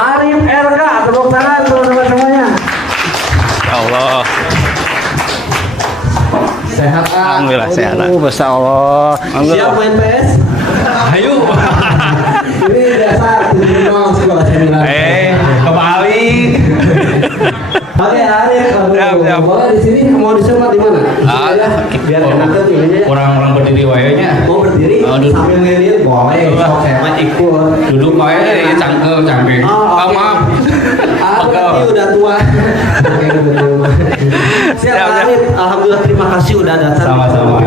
Arif RK, tepuk tangan teman-teman semuanya. Ya Allah. Sehat kan? Alhamdulillah sehat. Masya Allah. Siap main PS? Ayo. Ini biasa 7-0 sekolah seminar. Kembali. Oke, Arif. Siap. Boleh di sini mau disunat di mana? Biar enak ini. Orang berdiri wayanya. Mau berdiri sambil ngeliat boleh. Saya mah ikut. Duduk wayanya cangkel. Maaf. Berarti udah tua. Siap Arif. Alhamdulillah terima kasih udah datang. Sama-sama.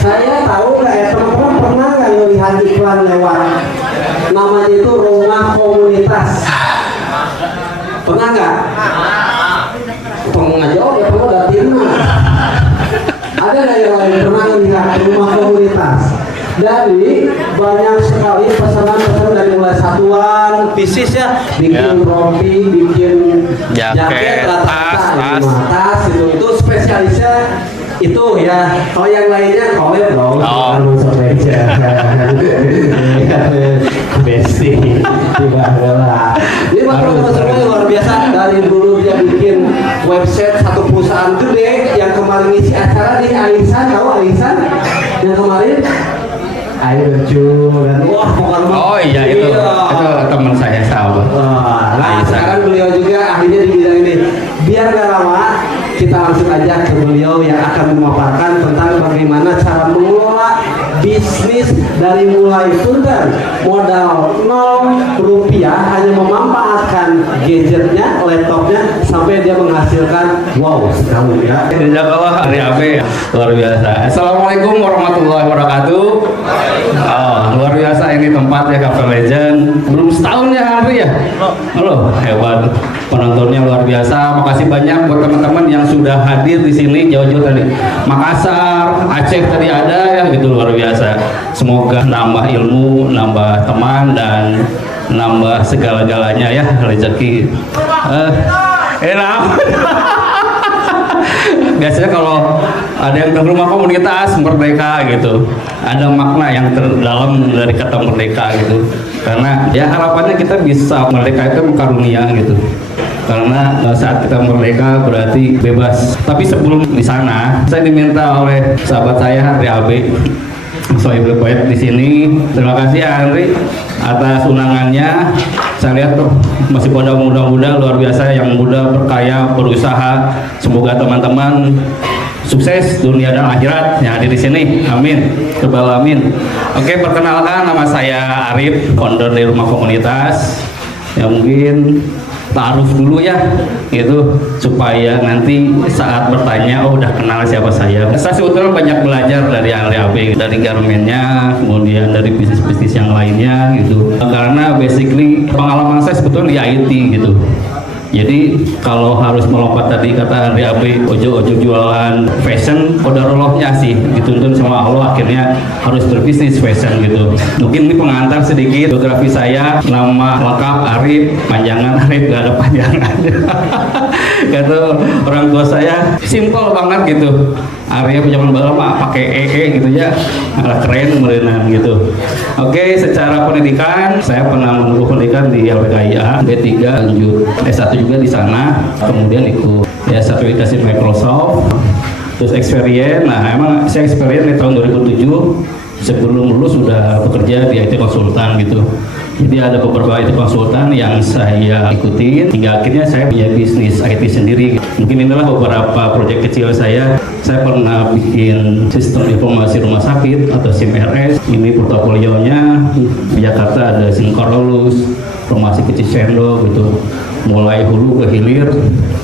Saya tahu nggak teman-teman pernah nggak melihat iklan lewat namanya itu rumah komunitas? Pernah nggak? Pernah jawab ya pernah udah timna. Ada nggak yang lain pernah melihat rumah komunitas? Jadi banyak sekali pesanan-pesanan dari mulai satuan, bisnis ya, bikin rompi, bikin jaket, tas itu spesialisnya itu ya. Kalau yang lainnya collab dong, besti, tiba-tiba. Ini teman-teman semuanya luar biasa. Dari dulu dia bikin website satu perusahaan gede yang kemarin ngisi acara di Alisan, tahu Alisan yang kemarin? Ayo lucu dan wah bukan iya itu teman saya sahabat. Nah sekarang beliau juga ahlinya di bidang ini. Biar gak lama kita langsung aja ke beliau yang akan memaparkan tentang bagaimana cara mengelola bisnis dari mulai punten modal 0 rupiah hanya memanfaatkan gadgetnya, laptopnya sampai dia menghasilkan wow sekali ya. Jazakallah hari AB luar biasa. Assalamualaikum warahmatullahi wabarakatuh. Luar biasa ini tempat ya Cafe Legend. Belum setahun ya Henry ya. Halo, hebat. Penontonnya luar biasa. Makasih banyak buat teman-teman yang sudah hadir di sini jauh-jauh tadi. Makassar, Aceh tadi ada ya gitu luar biasa. Semoga nambah ilmu, nambah teman dan nambah segala-galanya ya rezeki. Enak. Biasanya kalau ada yang ke rumah komunitas merdeka gitu, ada makna yang terdalam dari kata merdeka gitu. Karena ya harapannya kita bisa merdeka itu karunia gitu. Karena saat kita merdeka berarti bebas. Tapi sebelum di sana, saya diminta oleh sahabat saya Henry Abe, Sohibul Poet di sini. Terima kasih ya Henry atas undangannya. Saya lihat tuh masih pada muda-muda luar biasa, yang muda berkaya berusaha. Semoga teman-teman sukses dunia dan akhirat yang hadir di sini. Amin. Rabbal alamin. Oke, perkenalkan nama saya Arif, founder dari Rumah Komunitas. Ya mungkin taruh dulu ya gitu supaya nanti saat bertanya udah kenal siapa saya. Saya sebetulnya banyak belajar dari Henry Abe, dari garmennya, kemudian dari bisnis-bisnis yang lainnya gitu. Karena basically pengalaman saya sebetulnya di IT gitu. Jadi kalau harus melompat tadi kata Henry Abe, ojo-ojo jualan fashion, qadarullah sih dituntun sama Allah akhirnya harus berbisnis fashion gitu. Mungkin ini pengantar sedikit biografi saya. Nama lengkap Arif, panjangan Arif, gak ada panjangan. Kata orang tua saya simple banget gitu. Arif zaman baru mah pakai gitu ya, keren merenang gitu. Oke, secara pendidikan saya pernah menempuh pendidikan di LPKIA D3 lanjut S1 juga di sana, kemudian ikut ya sertifikasi Microsoft, terus experience. Nah emang saya experience di tahun 2007, sebelum lulus sudah bekerja di IT konsultan gitu. Jadi ada beberapa IT konsultan yang saya ikutin hingga akhirnya saya punya bisnis IT sendiri. Mungkin inilah beberapa proyek kecil saya. Saya pernah bikin sistem informasi rumah sakit atau SIM-RS. Ini portofolionya. Di Jakarta ada SIM Carolus, Rumah Sakit Cicendo gitu. Mulai hulu ke hilir.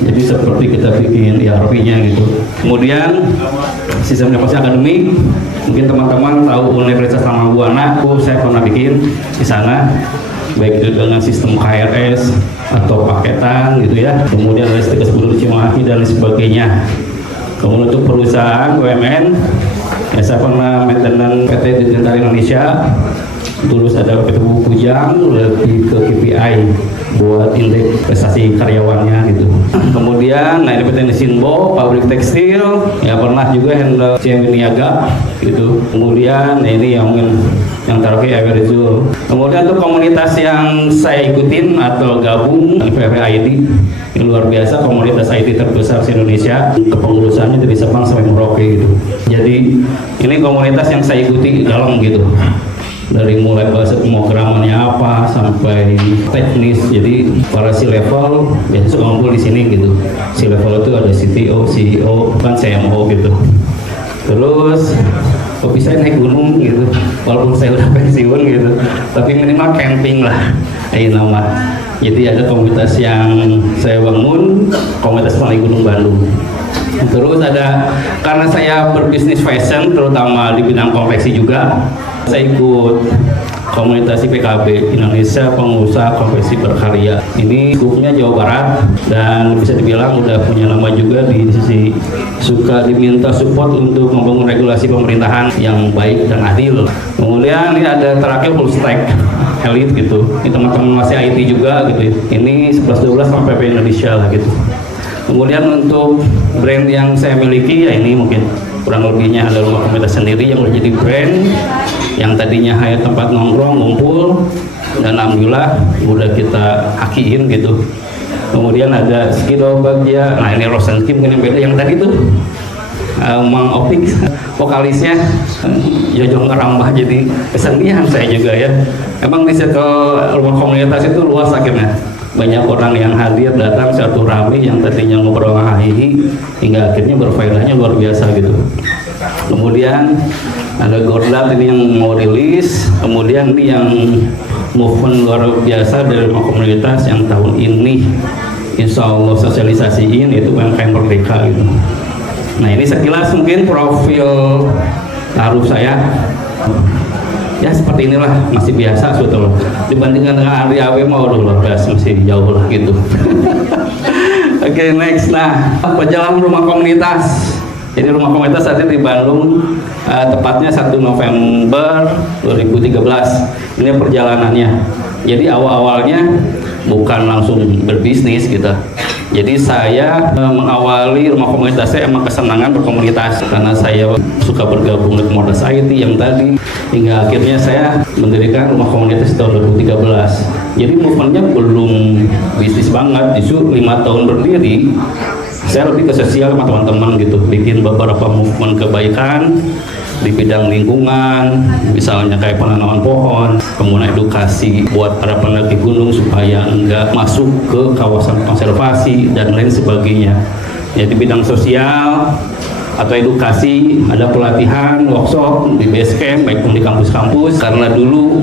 Jadi seperti kita bikin ERP-nya gitu. Kemudian sistem informasi akademik. Mungkin teman-teman tahu Universitas Taman Buana, saya pernah bikin di sana, baik itu dengan sistem KRS atau paketan gitu ya. Kemudian ada Stikes Gubernur Cimahi dan sebagainya. Kemudian untuk perusahaan BUMN, ya saya pernah maintenance PT Dirgantara Indonesia. Dulu ada PT Buku Kujang, lebih ke KPI buat indeks prestasi karyawannya gitu. Kemudian nah ini PT Sinbo, pabrik tekstil, ya pernah juga handle CM Niaga gitu. Kemudian nah ini yang mungkin yang terakhir Everzul. Kemudian untuk komunitas yang saya ikutin atau gabung IPV-ID, ini luar biasa, komunitas IT terbesar di Indonesia, kepengurusannya dari Sabang sampai Merauke gitu. Jadi ini komunitas yang saya ikuti dalam gitu, dari mulai bahasa pemrogramannya apa sampai teknis. Jadi para C-level biasa ngumpul di sini gitu. C-level itu ada CTO, CEO, kan CMO gitu. Terus hobi saya naik gunung gitu, walaupun saya udah pensiun gitu, tapi minimal camping lah, ini nama. Jadi ada komunitas yang saya bangun, komunitas Naik Gunung Bandung. Terus ada, karena saya berbisnis fashion, terutama di bidang konveksi juga, saya ikut komunitas PKB Indonesia Pengusaha Konveksi Berkarya. Ini skupnya Jawa Barat dan bisa dibilang udah punya nama juga di sisi suka diminta support untuk membangun regulasi pemerintahan yang baik dan adil. Kemudian ini ada terakhir full stack elite gitu. Ini teman-teman masih IT juga gitu. Ini 11-12 sampai PP Indonesia lah gitu. Kemudian untuk brand yang saya miliki ya ini mungkin kurang lebihnya ada rumah komunitas sendiri yang udah jadi brand, yang tadinya hanya tempat nongkrong ngumpul, dan alhamdulillah udah kita hakiin gitu. Kemudian ada Skido Bagja, nah ini Rosen Kim yang beda, yang tadi tuh Mang Opik vokalisnya Jojo ngerambah jadi kesenian saya juga ya. Emang di circle rumah komunitas itu luas akhirnya, banyak orang yang hadir datang satu rame yang tadinya ngobrol hahihi hingga akhirnya berfaedahnya luar biasa gitu. Kemudian ada Gordat ini yang mau rilis, kemudian ini yang movement luar biasa dari rumah komunitas yang tahun ini insya Allah sosialisasiin itu UMKM Merdeka gitu. Nah ini sekilas mungkin profil taruh saya. Ya seperti inilah, masih biasa sebetulnya. Dibandingkan dengan Ari Awe mau luar biasa, masih jauh lah gitu. Oke, next. Nah, perjalanan rumah komunitas. Jadi rumah komunitas saat ini di Bandung, tepatnya 1 November 2013. Ini perjalanannya. Jadi awal-awalnya bukan langsung berbisnis gitu. Jadi saya mengawali rumah komunitas saya emang kesenangan berkomunitas karena saya suka bergabung dengan komunitas IT yang tadi, hingga akhirnya saya mendirikan rumah komunitas tahun 2013. Jadi movementnya belum bisnis banget, justru 5 tahun berdiri saya lebih ke sosial sama teman-teman gitu, bikin beberapa movement kebaikan di bidang lingkungan, misalnya kayak penanaman pohon, kemudian edukasi buat para pendaki gunung supaya enggak masuk ke kawasan konservasi dan lain sebagainya. Jadi bidang sosial atau edukasi, ada pelatihan, workshop di base camp, baik pun di kampus-kampus, karena dulu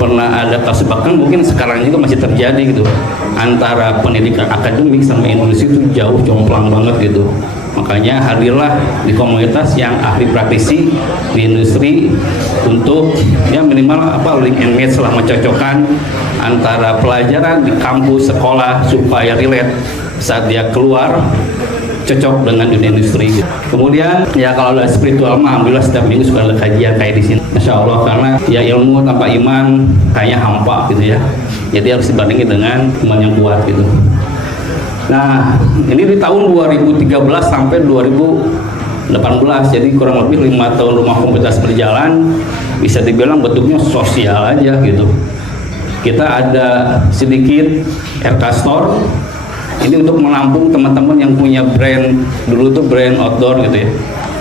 pernah ada kasus, bahkan mungkin sekarang juga masih terjadi gitu, antara pendidikan akademik sama industri itu jauh jomplang banget gitu. Makanya hadirlah di komunitas yang ahli praktisi di industri untuk ya minimal link and match lah, mencocokkan antara pelajaran di kampus sekolah supaya relate saat dia keluar cocok dengan dunia industri. Kemudian ya kalau ada spiritual mah alhamdulillah setiap minggu suka ada kajian kayak di sini. Masya Allah, karena ya ilmu tanpa iman kayaknya hampa gitu ya. Jadi harus dibandingin dengan iman yang kuat gitu. Nah, ini di tahun 2013 sampai 2018, jadi kurang lebih 5 tahun rumah komunitas berjalan, bisa dibilang bentuknya sosial aja gitu. Kita ada sedikit RK Store, ini untuk menampung teman-teman yang punya brand, dulu tuh brand outdoor gitu ya.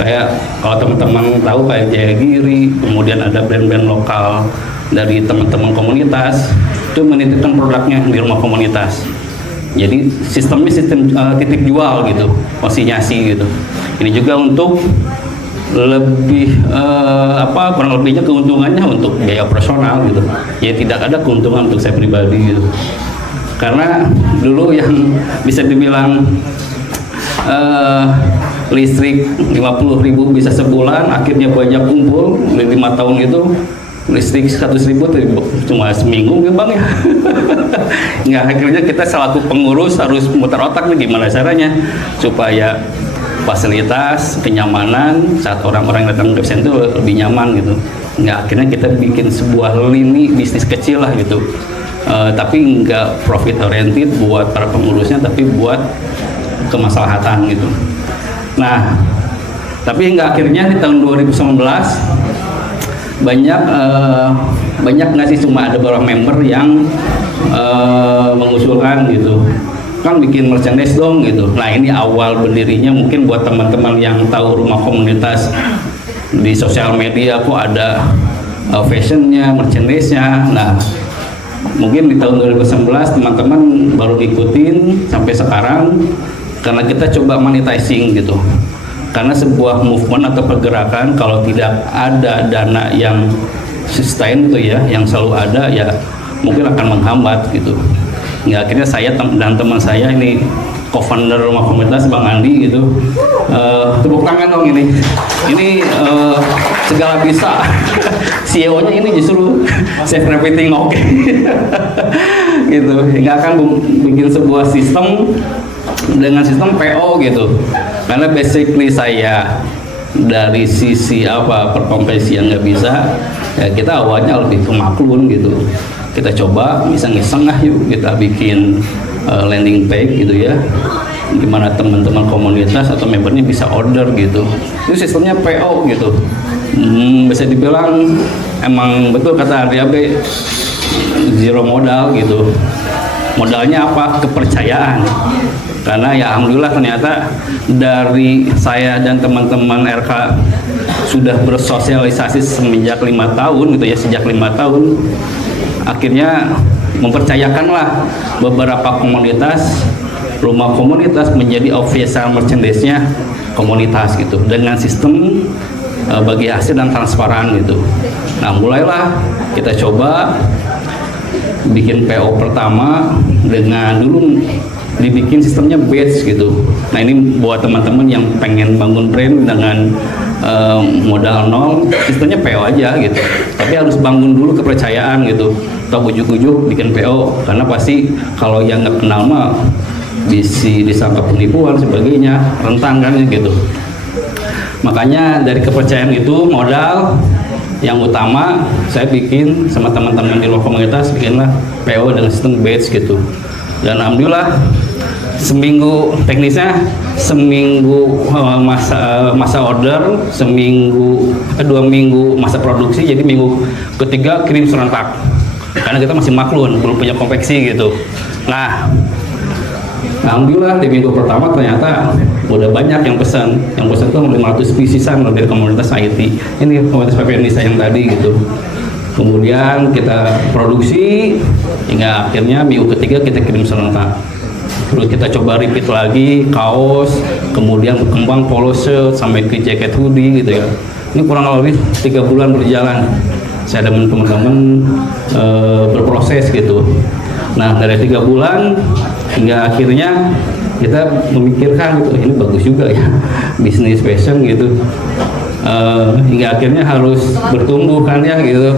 Kayak kalau teman-teman tahu kayak Jaya Giri, kemudian ada brand-brand lokal dari teman-teman komunitas, itu menitipkan produknya di rumah komunitas. Jadi sistemnya sistem titip jual gitu, konsinyasi gitu. Ini juga untuk lebih kurang lebihnya keuntungannya untuk biaya operasional gitu. Ya tidak ada keuntungan untuk saya pribadi gitu. Karena dulu yang bisa dibilang listrik 50.000 bisa sebulan, akhirnya banyak kumpul di 5 tahun itu. Listrik 100.000 cuma seminggu ya bang ya. Nggak, akhirnya kita selaku pengurus harus muter otak nih gimana caranya supaya fasilitas, kenyamanan saat orang-orang datang ke sini itu lebih nyaman gitu. Nggak, akhirnya kita bikin sebuah lini bisnis kecil lah gitu, tapi nggak profit oriented buat para pengurusnya, tapi buat kemaslahatan gitu. Nah, tapi hingga akhirnya di tahun 2019 banyak nggak sih, cuma ada beberapa member yang mengusulkan gitu, kan bikin merchandise dong gitu. Nah ini awal berdirinya mungkin buat teman-teman yang tahu rumah komunitas di sosial media kok ada fashionnya, merchandise-nya. Nah mungkin di tahun 2019 teman-teman baru ngikutin sampai sekarang karena kita coba monetizing gitu. Karena sebuah movement atau pergerakan kalau tidak ada dana yang sustain gitu ya, yang selalu ada ya mungkin akan menghambat gitu. Ya akhirnya saya dan teman saya ini co-founder rumah komunitas Bang Andi gitu, tepuk tangan dong ini segala bisa. CEO-nya ini justru save everything oke. Gitu, nggak akan bikin sebuah sistem dengan sistem PO gitu. Karena basically saya dari sisi perkompetisian nggak bisa, ya kita awalnya lebih ke maklun gitu. Kita coba iseng-iseng yuk kita bikin landing page gitu ya, gimana teman-teman komunitas atau membernya bisa order gitu. Itu sistemnya PO gitu. Bisa dibilang emang betul kata Ariabe, zero modal gitu. Modalnya apa? Kepercayaan. Karena ya alhamdulillah ternyata dari saya dan teman-teman RK sudah bersosialisasi semenjak 5 tahun gitu ya, sejak 5 tahun akhirnya mempercayakanlah beberapa komunitas, rumah komunitas menjadi official merchandise-nya komunitas gitu dengan sistem bagi hasil dan transparan gitu. Nah mulailah kita coba bikin PO pertama dengan dulu dibikin sistemnya batch gitu. Nah ini buat teman-teman yang pengen bangun brand dengan modal nol, sistemnya PO aja gitu. Tapi harus bangun dulu kepercayaan gitu. Atau ujuk-ujuk bikin PO, karena pasti kalau yang nggak kenal mah bisa disangka penipuan sebagainya, rentan kan gitu. Makanya dari kepercayaan itu modal yang utama saya bikin sama teman-teman di luar komunitas, bikinlah PO dengan sistem batch gitu. Dan alhamdulillah seminggu teknisnya, seminggu masa order, 2 minggu masa produksi, jadi minggu ketiga kirim serentak karena kita masih maklun, belum punya konveksi gitu. Nah alhamdulillah di minggu pertama ternyata udah banyak yang pesan tuh 500 pieces-an dari komunitas IT ini, komunitas PPN Nisa yang tadi gitu. Kemudian kita produksi hingga akhirnya minggu ketiga kita kirim serentak. Terus kita coba repeat lagi kaos, kemudian berkembang polo shirt sampai ke jaket hoodie gitu ya. Ini kurang lebih 3 bulan berjalan. Saya dan teman-teman berproses gitu. Nah dari 3 bulan hingga akhirnya kita memikirkan gitu, ini bagus juga ya bisnis fashion gitu. Hingga akhirnya harus bertumbuh kan ya gitu.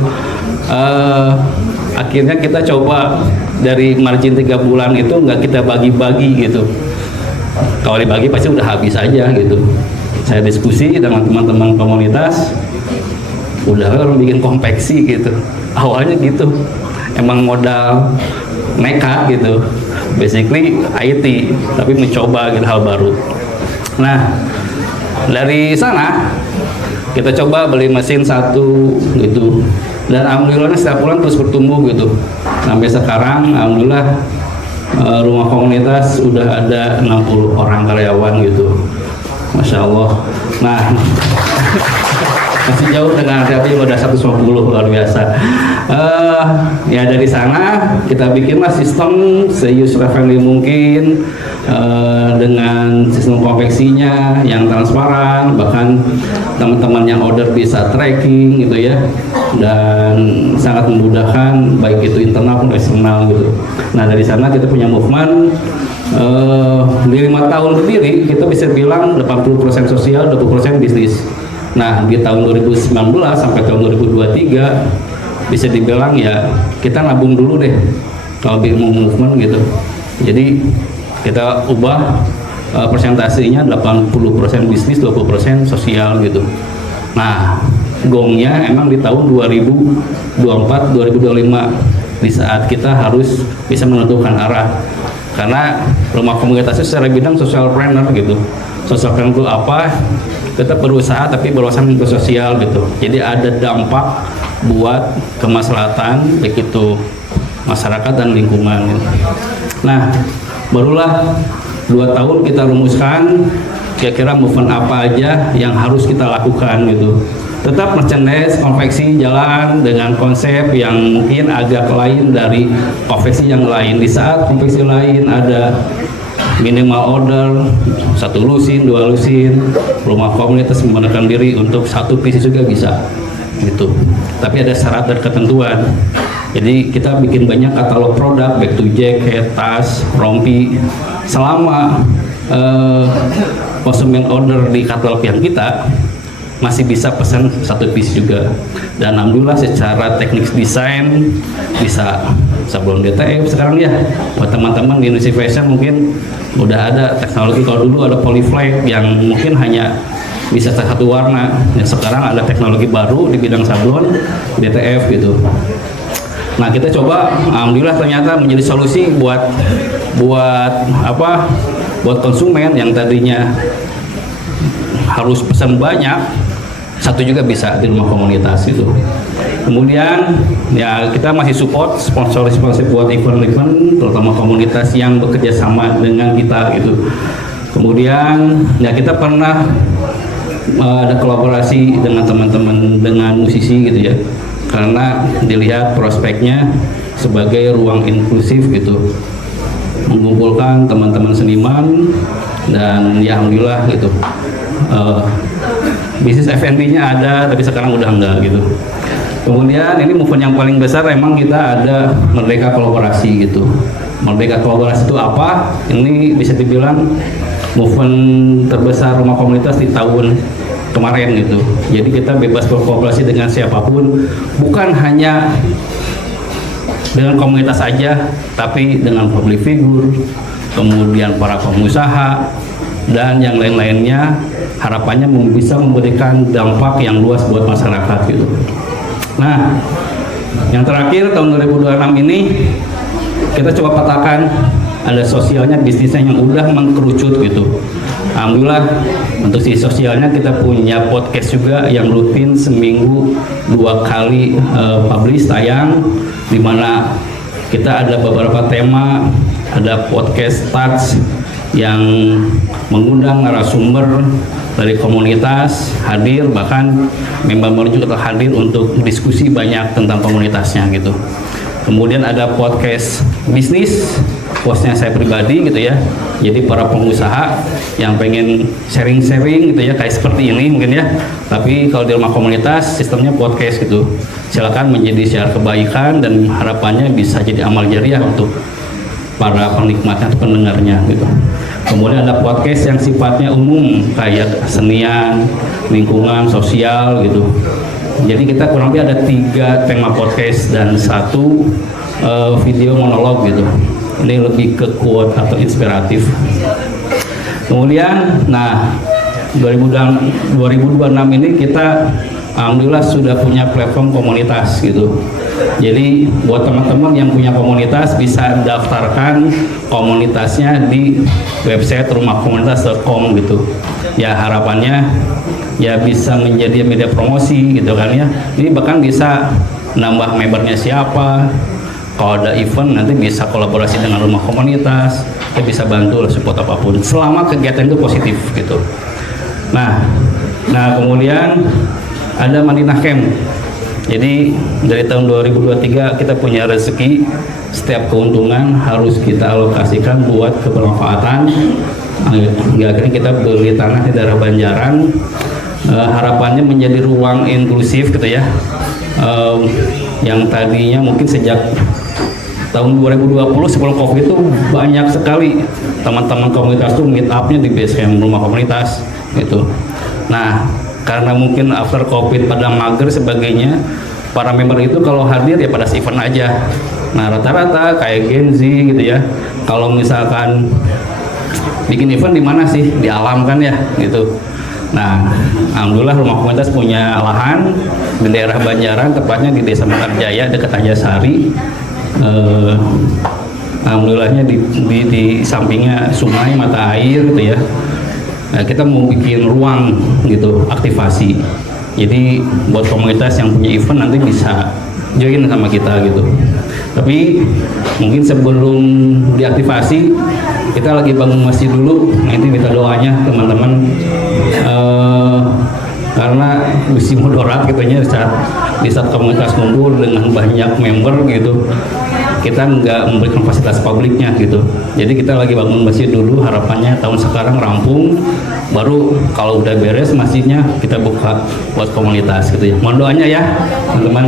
Akhirnya kita coba dari margin 3 bulan itu nggak kita bagi-bagi gitu. Kalau dibagi pasti udah habis aja gitu. Saya diskusi dengan teman-teman komunitas, udah kan bikin konveksi gitu. Awalnya gitu, emang modal nekat gitu. Basically IT, tapi mencoba gitu hal baru. Nah dari sana kita coba beli mesin 1 gitu. Dan alhamdulillah setiap bulan terus bertumbuh gitu. Sampai sekarang alhamdulillah rumah komunitas udah ada 60 orang karyawan gitu. Masya Allah. Nah masih jauh dengan tapi udah 150, luar biasa. Ya dari sana kita bikinlah sistem se-user friendly mungkin, dengan sistem konveksinya yang transparan, bahkan teman-teman yang order bisa tracking gitu ya, dan sangat memudahkan baik itu internal maupun eksternal gitu. Nah dari sana kita punya movement. Di 5 tahun berdiri kita bisa bilang 80% sosial, 20% bisnis. Nah di tahun 2019 sampai tahun 2023 bisa dibilang ya kita nabung dulu deh kalau bikin movement gitu. Jadi kita ubah persentasenya 80% bisnis, 20% sosial gitu. Nah gongnya emang di tahun 2024, 2025 di saat kita harus bisa menentukan arah. Karena rumah komunitasnya secara bidang social planner gitu. sosial itu apa, kita berusaha tapi berwawasan lingkup sosial gitu. Jadi ada dampak buat kemaslahatan baik itu masyarakat dan lingkungan gitu. Nah, barulah 2 tahun kita rumuskan kira-kira movement apa aja yang harus kita lakukan gitu. Tetap merchandise, konveksi jalan dengan konsep yang mungkin agak lain dari konveksi yang lain. Di saat konveksi lain ada minimal order 1 lusin, 2 lusin, rumah komunitas menggunakan diri untuk 1 piece juga bisa gitu. Tapi ada syarat dan ketentuan. Jadi kita bikin banyak katalog produk, back to jacket, tas, rompi. Selama konsumen order di katalog yang kita masih bisa pesan 1 piece juga. Dan alhamdulillah secara teknik desain bisa sablon DTF sekarang ya. Buat teman-teman di Indonesia Fashion mungkin udah ada teknologi. Kalau dulu ada polyflake yang mungkin hanya bisa 1 warna. Yang sekarang ada teknologi baru di bidang sablon DTF gitu. Nah, kita coba, alhamdulillah ternyata menjadi solusi buat konsumen yang tadinya harus pesan banyak, 1 juga bisa di rumah komunitas gitu. Kemudian ya kita masih support sponsor buat event-event, terutama komunitas yang bekerja sama dengan kita gitu. Kemudian ya kita pernah ada kolaborasi dengan teman-teman, dengan musisi gitu ya. Karena dilihat prospeknya sebagai ruang inklusif gitu, mengumpulkan teman-teman seniman dan ya alhamdulillah gitu. Bisnis F&B-nya ada tapi sekarang udah enggak gitu. Kemudian ini movement yang paling besar emang kita ada Merdeka Kolaborasi gitu. Merdeka Kolaborasi itu apa? Ini bisa dibilang movement terbesar rumah komunitas di tahun kemarin gitu. Jadi kita bebas berkolaborasi dengan siapapun, bukan hanya dengan komunitas saja, tapi dengan public figure, kemudian para pengusaha dan yang lain-lainnya. Harapannya bisa memberikan dampak yang luas buat masyarakat gitu. Nah, yang terakhir tahun 2026 ini kita coba petakan ada sosialnya, bisnisnya yang udah mengkerucut gitu. Alhamdulillah untuk si sosialnya kita punya podcast juga yang rutin seminggu 2 kali publish tayang, di mana kita ada beberapa tema, ada podcast touch yang mengundang narasumber dari komunitas hadir, bahkan member juga hadir untuk diskusi banyak tentang komunitasnya gitu. Kemudian ada podcast bisnis, hostnya saya pribadi gitu ya. Jadi para pengusaha yang pengen sharing-sharing gitu ya, kayak seperti ini mungkin ya. Tapi kalau di rumah komunitas sistemnya podcast gitu. Silakan menjadi syiar kebaikan dan harapannya bisa jadi amal jariah untuk para penikmatnya atau pendengarnya gitu. Kemudian ada podcast yang sifatnya umum kayak kesenian, lingkungan, sosial gitu. Jadi kita kurang lebih ada 3 tema podcast dan 1 video monolog gitu. Ini lebih ke quote atau inspiratif. Kemudian, nah 2026 ini kita alhamdulillah sudah punya platform komunitas gitu. Jadi buat teman-teman yang punya komunitas bisa daftarkan komunitasnya di website rumahkomunitas.com gitu. Ya harapannya ya bisa menjadi media promosi gitu kan ya. Ini bahkan bisa nambah membernya siapa. Kalau ada event nanti bisa kolaborasi dengan rumah komunitas. Kita bisa bantu lah support apapun selama kegiatan itu positif gitu. Nah kemudian ada Madinah Camp. Jadi dari tahun 2023 kita punya rezeki, setiap keuntungan harus kita alokasikan buat kebermanfaatan. Akhirnya kita beli tanah di daerah Banjaran, harapannya menjadi ruang inklusif gitu ya. Yang tadinya mungkin sejak tahun 2020 sebelum COVID itu banyak sekali teman-teman komunitas tuh meet up-nya di base camp rumah komunitas gitu. Nah, karena mungkin after COVID pada mager sebagainya, para member itu kalau hadir ya pada event aja. Nah rata-rata kayak Gen Z gitu ya, kalau misalkan bikin event di mana sih? Di alam kan ya gitu. Nah alhamdulillah rumah komunitas punya lahan di daerah Banjaran, tepatnya di Desa Mekarjaya dekat Anjasari. Alhamdulillahnya di sampingnya sungai, mata air gitu ya. Nah, kita mau bikin ruang gitu aktivasi. Jadi buat komunitas yang punya event nanti bisa join sama kita gitu. Tapi mungkin sebelum diaktifasi kita lagi bangun masjid dulu. Nanti minta doanya teman-teman, karena misi mudarat katanya di saat komunitas kumpul dengan banyak member gitu, kita nggak memberikan fasilitas publiknya gitu. Jadi kita lagi bangun masjid dulu, harapannya tahun sekarang rampung, baru kalau udah beres masjidnya kita buka buat komunitas gitu ya. Mohon doanya ya teman-teman.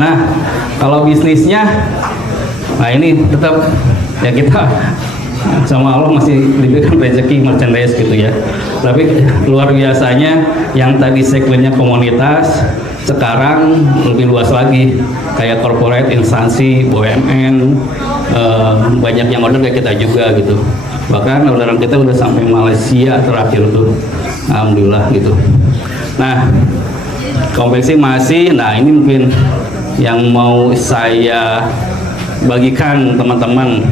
Nah kalau bisnisnya, nah ini tetap ya kita sama Allah masih diberikan rezeki merchandise gitu ya. Tapi luar biasanya yang tadi segmennya komunitas sekarang lebih luas lagi, kayak corporate, instansi, BUMN, banyak yang order kayak kita juga gitu. Bahkan orderan kita udah sampai Malaysia terakhir tuh, alhamdulillah gitu. Nah konveksi masih, nah ini mungkin yang mau saya bagikan teman-teman,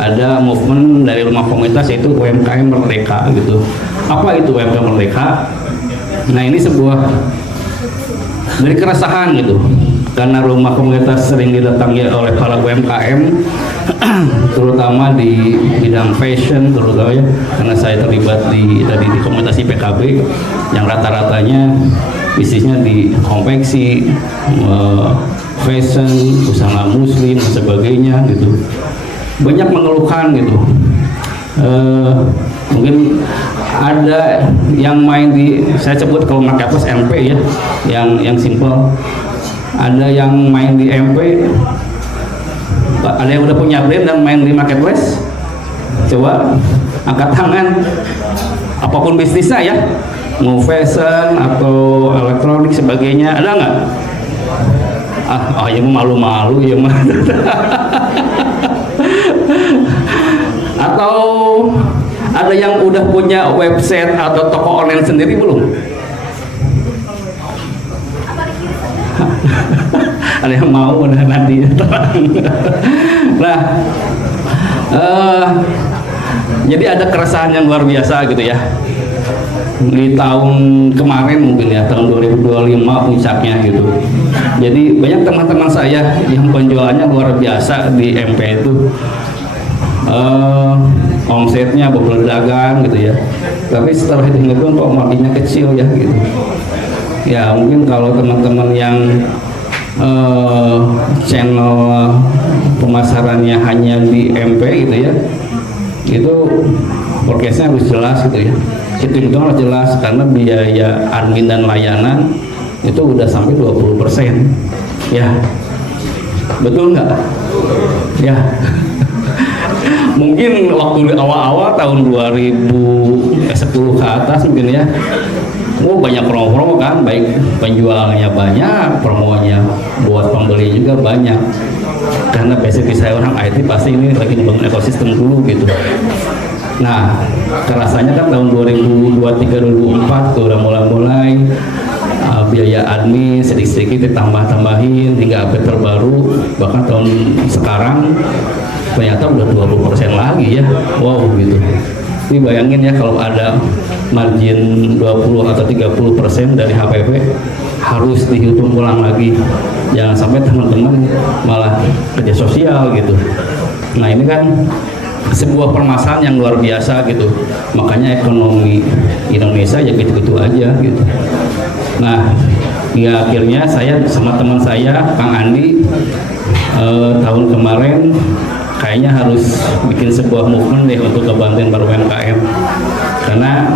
ada movement dari rumah komunitas yaitu UMKM Merdeka gitu. Apa itu UMKM Merdeka? Nah ini sebuah dari keresahan gitu, karena rumah komunitas sering didatangi oleh para UMKM terutama di bidang fashion terutama ya, karena saya terlibat di komunitas PKB yang rata-ratanya bisnisnya di konveksi, fashion, usaha muslim dan sebagainya gitu. Banyak mengeluhkan gitu. Mungkin ada yang main di, saya sebut kalau marketplace MP ya, yang simple. Ada yang main di MP, ada yang udah punya brand dan main di marketplace. Coba angkat tangan, apapun bisnisnya ya, mau fashion atau elektronik sebagainya, ada nggak? Oh ya malu-malu ya mah. Atau ada yang udah punya website atau toko online sendiri belum? Ada yang mau nanti terang. Nah, jadi ada keresahan yang luar biasa gitu ya. Di tahun kemarin mungkin ya, tahun 2025 puncaknya gitu. Jadi banyak teman-teman saya yang penjualannya luar biasa di MP itu, omsetnya berdagang gitu ya. Tapi setelah hitung-hitung kok marginnya kecil ya gitu. Ya mungkin kalau teman-teman yang channel pemasarannya hanya di MP gitu ya, itu forecastnya harus jelas gitu ya. Hitung-hitung harus jelas, karena biaya admin dan layanan itu udah sampai 20%. Ya, betul nggak? Ya, mungkin waktu awal-awal tahun 2010 ke atas mungkin ya, banyak promo-promo kan, baik penjualnya banyak, promonya buat pembeli juga banyak. Karena basic saya orang IT, pasti ini lagi membangun ekosistem dulu gitu. Nah, kerasanya kan tahun 2023-2024 tuh udah mulai biaya admin sedikit-sedikit ditambah-tambahin hingga update terbaru. Bahkan tahun sekarang ternyata udah 20% lagi ya. Wow gitu. Ini bayangin ya, kalau ada margin 20 atau 30% dari HPP harus dihitung ulang lagi. Jangan sampai teman-teman malah kerja sosial gitu. Nah ini kan sebuah permasalahan yang luar biasa gitu. Makanya ekonomi Indonesia ya gitu-gitu aja gitu. Nah ya akhirnya saya sama teman saya Kang Andi tahun kemarin kayaknya harus bikin sebuah movement deh untuk kebantuan para UMKM. Karena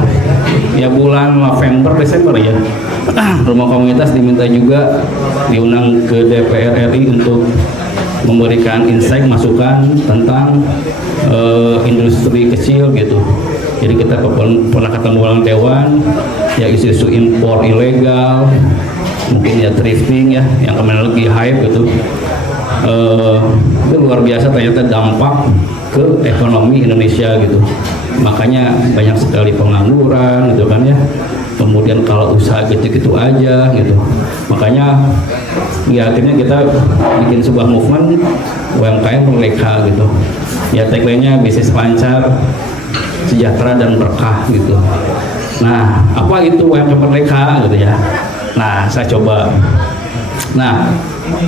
ya bulan November Desember ya, rumah komunitas diminta juga diundang ke DPR RI untuk memberikan insight masukan tentang industri kecil gitu. Jadi kita pernah ketemu orang dewan ya, isu-isu impor ilegal, mungkin ya thrifting ya yang kemarin lagi hype gitu. Itu luar biasa ternyata dampak ke ekonomi Indonesia gitu. Makanya banyak sekali pengangguran gitu kan ya. Kemudian kalau usaha gitu-gitu aja gitu. Makanya ya akhirnya kita bikin sebuah movement UMKM Merdeka gitu. Ya tagline-nya bisnis lancar, sejahtera dan berkah gitu. Nah, apa itu UMP Merdeka gitu ya. Nah, saya coba. Nah,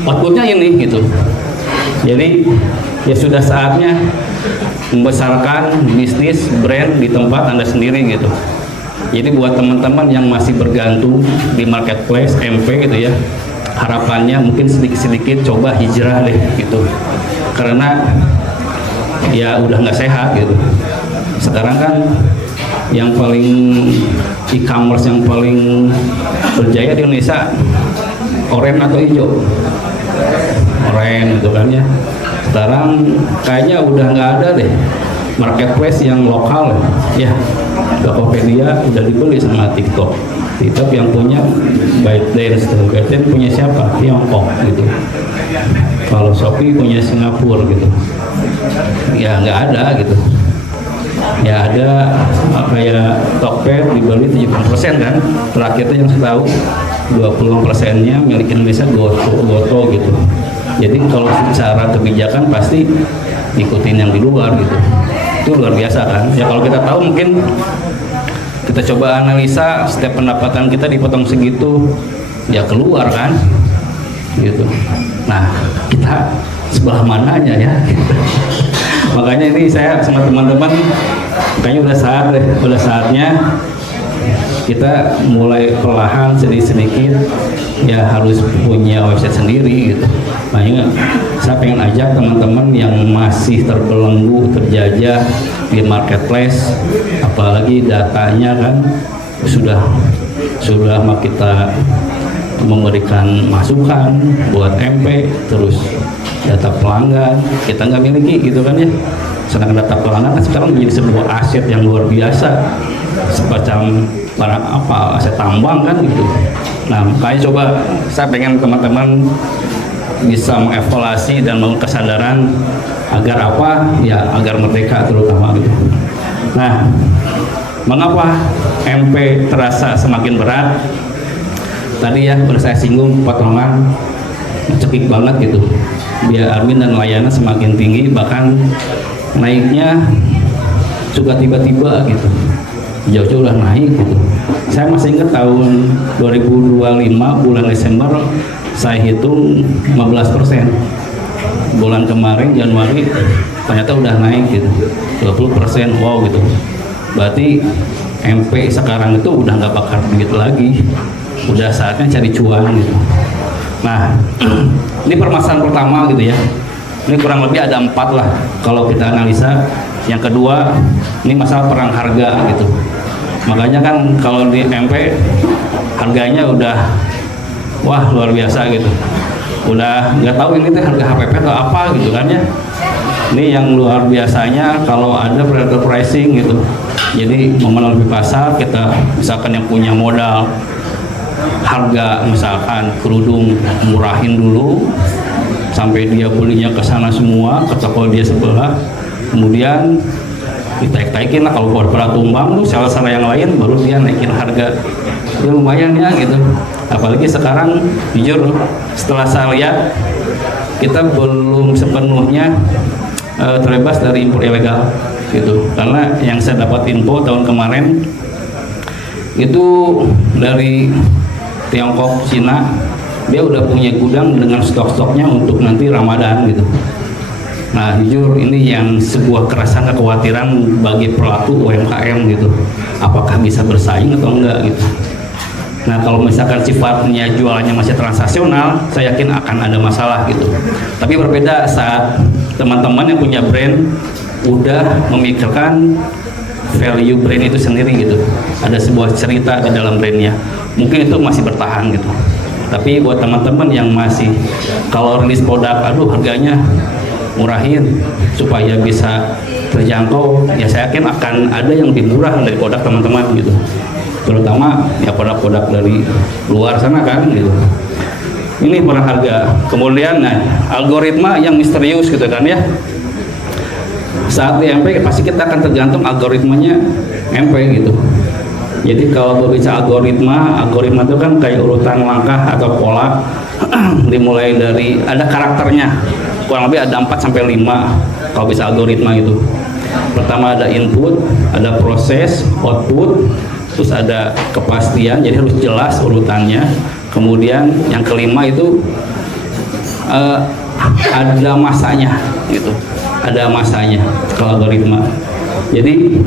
outputnya ini gitu. Jadi ya sudah saatnya membesarkan bisnis brand di tempat Anda sendiri gitu. Jadi buat teman-teman yang masih bergantung di marketplace MP gitu ya, harapannya mungkin sedikit-sedikit coba hijrah deh gitu. Karena ya udah nggak sehat gitu. Sekarang kan yang paling e-commerce yang paling berjaya di Indonesia oren atau hijau? Oren gitu kan ya. Sekarang kayaknya udah nggak ada deh marketplace yang lokal ya. Tokopedia udah dibeli sama TikTok. TikTok yang punya ByteDance, ByteDance punya siapa? Tiongkok gitu. Kalau Shopee punya Singapura gitu. Ya nggak ada gitu. Ya ada kayak Tokped dibeli 70% kan. Terakhir itu yang saya tahu 20%-nya milik Indonesia Goto gitu. Jadi kalau secara kebijakan pasti ikutin yang di luar gitu. Itu luar biasa kan. Ya kalau kita tahu mungkin kita coba analisa setiap pendapatan kita dipotong segitu ya keluar kan gitu. Nah, kita sebelah mananya ya. Makanya ini saya sama teman-teman kayaknya udah saatnya kita mulai perlahan sedikit ya harus punya website sendiri gitu. Makanya saya pengen ajak teman-teman yang masih terbelenggu, terjajah di marketplace, apalagi datanya kan sudah kita memberikan masukan buat MP, terus data pelanggan kita nggak miliki gitu kan ya. Sedangkan data pelanggan kan sekarang menjadi sebuah aset yang luar biasa, semacam aset tambang kan gitu. Nah, makanya coba saya pengen teman-teman bisa mengevaluasi dan membangun kesadaran agar apa ya, agar merdeka terutama gitu. Nah, mengapa MP terasa semakin berat? Tadi ya udah saya singgung, potongan cepik banget gitu. Biaya admin dan layanan semakin tinggi, bahkan naiknya suka tiba-tiba gitu. Jauh-jauh udah naik gitu. Saya masih ingat tahun 2025 bulan Desember saya hitung 15%. Bulan kemarin Januari ternyata udah naik gitu 20%. Wow gitu. Berarti MP sekarang itu udah nggak bakar duit lagi. Udah saatnya cari cuan gitu. Nah, ini permasalahan pertama gitu ya. Ini kurang lebih ada 4 lah kalau kita analisa. Yang kedua, ini masalah perang harga gitu. Makanya kan kalau di MP harganya udah wah luar biasa gitu. Udah nggak tahu ini tuh harga HPP atau apa gitu kan ya. Ini yang luar biasanya kalau ada predator pricing gitu. Jadi memenuhi pasar, kita misalkan yang punya modal harga misalkan kerudung murahin dulu sampai dia belinya ke sana semua ke toko dia sebelah, kemudian ditaik-taikin lah. Kalau berat tumbang tuh salah yang lain baru dia naikin harga. Ya lumayan ya gitu. Apalagi sekarang jujur setelah saya lihat kita belum sepenuhnya terbebas dari impor ilegal gitu. Karena yang saya dapat info tahun kemarin itu dari Tiongkok, Cina, dia udah punya gudang dengan stok-stoknya untuk nanti Ramadan gitu. Nah, jujur ini yang sebuah keresahan, kekhawatiran bagi pelaku UMKM gitu. Apakah bisa bersaing atau enggak gitu. Nah, kalau misalkan sifatnya jualannya masih transaksional, saya yakin akan ada masalah gitu. Tapi berbeda saat teman-teman yang punya brand udah memikirkan value brand itu sendiri gitu. Ada sebuah cerita di dalam brandnya. Mungkin itu masih bertahan gitu. Tapi buat teman-teman yang masih kalau rilis produk, aduh harganya murahin supaya bisa terjangkau, ya saya yakin akan ada yang lebih murah dari produk teman-teman gitu. Terutama ya produk-produk dari luar sana kan gitu. Ini perang harga. Kemudian nah, algoritma yang misterius gitu kan ya. Saat di MP pasti kita akan tergantung algoritmanya MP gitu. Jadi kalau berbicara algoritma itu kan kayak urutan langkah atau pola dimulai dari ada karakternya. Kurang lebih ada 4 sampai 5 kalau bisa algoritma gitu. Pertama ada input, ada proses, output, terus ada kepastian, jadi harus jelas urutannya. Kemudian yang kelima itu ada masanya gitu, ada masanya kalau algoritma. Jadi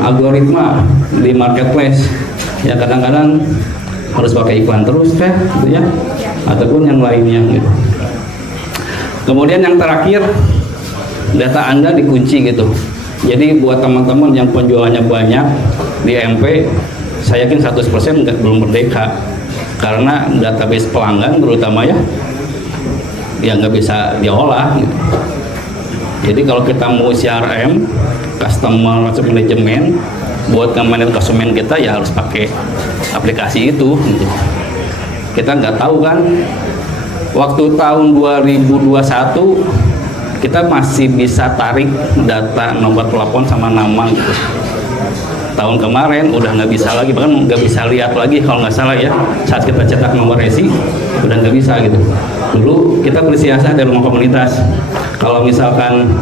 algoritma di marketplace ya kadang-kadang harus pakai iklan terus kan gitu ya, ataupun yang lainnya gitu. Kemudian yang terakhir, data Anda dikunci gitu. Jadi buat teman-teman yang penjualannya banyak di MP, saya yakin 100% belum merdeka, karena database pelanggan terutama ya nggak bisa diolah gitu. Jadi kalau kita mau CRM, customer management, buat ngamanin konsumen kita ya harus pakai aplikasi itu gitu. Kita nggak tahu kan, waktu tahun 2021 kita masih bisa tarik data nomor telepon sama nama gitu. Tahun kemarin udah nggak bisa lagi, bahkan nggak bisa lihat lagi kalau nggak salah ya, saat kita cetak nomor resi udah nggak bisa gitu. Dulu kita bersiasat dari rumah komunitas, kalau misalkan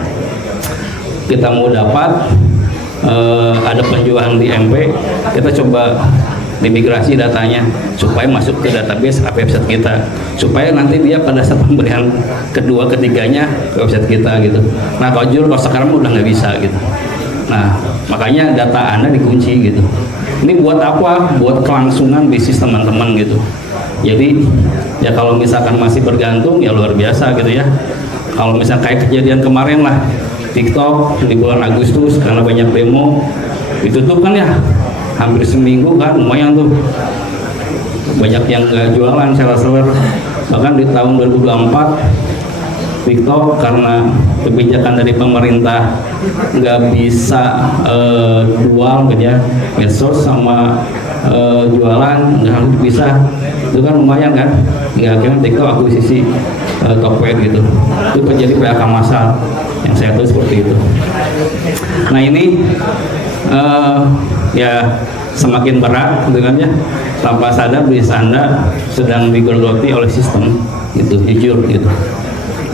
kita mau dapat ada penjualan di MP, kita coba dimigrasi datanya supaya masuk ke database website kita, supaya nanti dia pada saat pembelian kedua ketiganya ke website kita gitu. Nah kalau sekarang udah nggak bisa gitu. Nah makanya data Anda dikunci gitu. Ini buat apa? Buat kelangsungan bisnis teman-teman gitu. Jadi ya kalau misalkan masih bergantung ya luar biasa gitu ya. Kalau misalkan kayak kejadian kemarin lah, TikTok di bulan Agustus karena banyak demo ditutup kan ya, hampir seminggu kan, lumayan tuh banyak yang nggak jualan, seller. Bahkan di tahun 2024 TikTok karena kebijakan dari pemerintah nggak bisa dual gitu ya, medsos sama jualan nggak harus bisa, itu kan lumayan kan, nggak akhirnya TikTok akuisisi Tokped gitu. Itu terjadi PHK massal yang saya tahu seperti itu. Nah ini ya semakin berat dengannya, tanpa sadar bisnis Anda sedang digerogoti oleh sistem gitu, jujur gitu.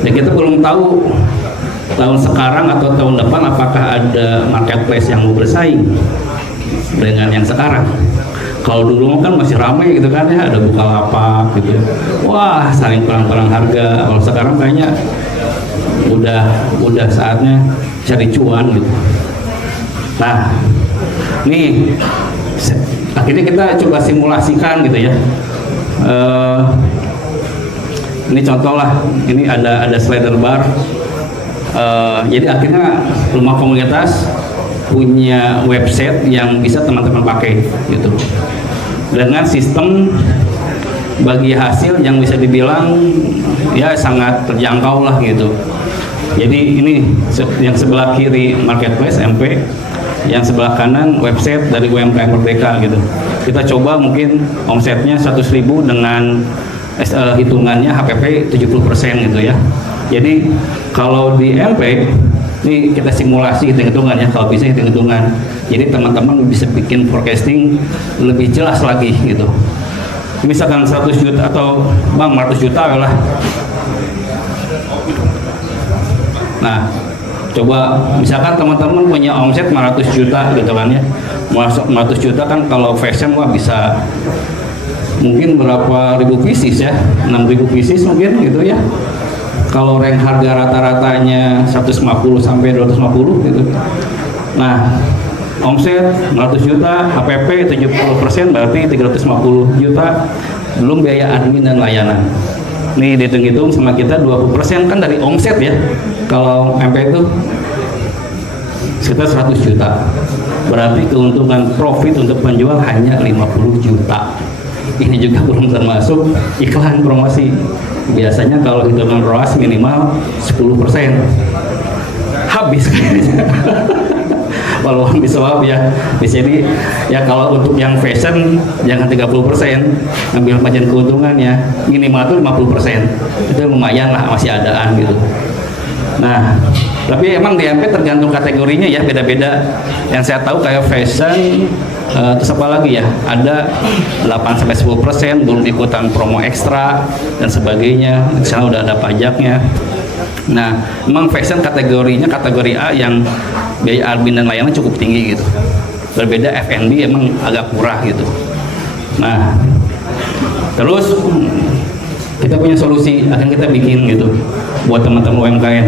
Dan kita belum tahu tahun sekarang atau tahun depan apakah ada marketplace yang mau bersaing dengan yang sekarang. Kalau dulu kan masih ramai gitu kan ya, ada Bukalapak gitu, wah saling perang-perang harga. Kalau sekarang kayaknya udah saatnya cari cuan gitu. Nah nih akhirnya kita coba simulasikan gitu ya. Ini contoh lah, ini ada slider bar. Jadi akhirnya rumah komunitas punya website yang bisa teman-teman pakai gitu, dengan sistem bagi hasil yang bisa dibilang ya sangat terjangkau lah gitu. Jadi ini yang sebelah kiri marketplace MP, yang sebelah kanan website dari UMKM Merdeka gitu. Kita coba mungkin omsetnya 100.000 dengan hitungannya HPP 70% gitu ya. Jadi kalau di MP ini kita simulasi hitung-hitungan ya, kalau bisa hitung-hitungan. Jadi teman-teman bisa bikin forecasting lebih jelas lagi gitu. Misalkan 100 juta atau bang 100 juta lah. Nah, coba misalkan teman-teman punya omset 500 juta gitu kan ya. 500 juta kan kalau fashion wah bisa mungkin berapa ribu pieces ya, 6.000 pieces mungkin gitu ya. Kalau rank harga rata-ratanya 150 sampai 250 gitu. Nah, omset 100 juta, HPP 70% berarti 350 juta, belum biaya admin dan layanan. Nih dihitung-hitung sama kita 20% kan dari omset ya. Kalau MP itu sekitar 100 juta. Berarti keuntungan profit untuk penjual hanya 50 juta. Ini juga belum termasuk iklan promosi. Biasanya kalau hitungan ROAS minimal 10%. Habis kayaknya. Walaupun disebab ya di sini ya kalau untuk yang fashion jangan 30%, ambil bagian keuntungannya minimal tuh 50%. Itu lumayan lah, masih adaan gitu. Nah, tapi emang di MP tergantung kategorinya ya, beda-beda. Yang saya tahu kayak fashion terus apa lagi ya, ada 8-10% belum ikutan promo ekstra dan sebagainya. Di sana udah ada pajaknya. Nah, memang fashion kategorinya kategori A yang biaya admin dan layanan cukup tinggi gitu. Berbeda F&B emang agak murah gitu. Nah, terus kita punya solusi akan kita bikin gitu buat teman-teman UMKM.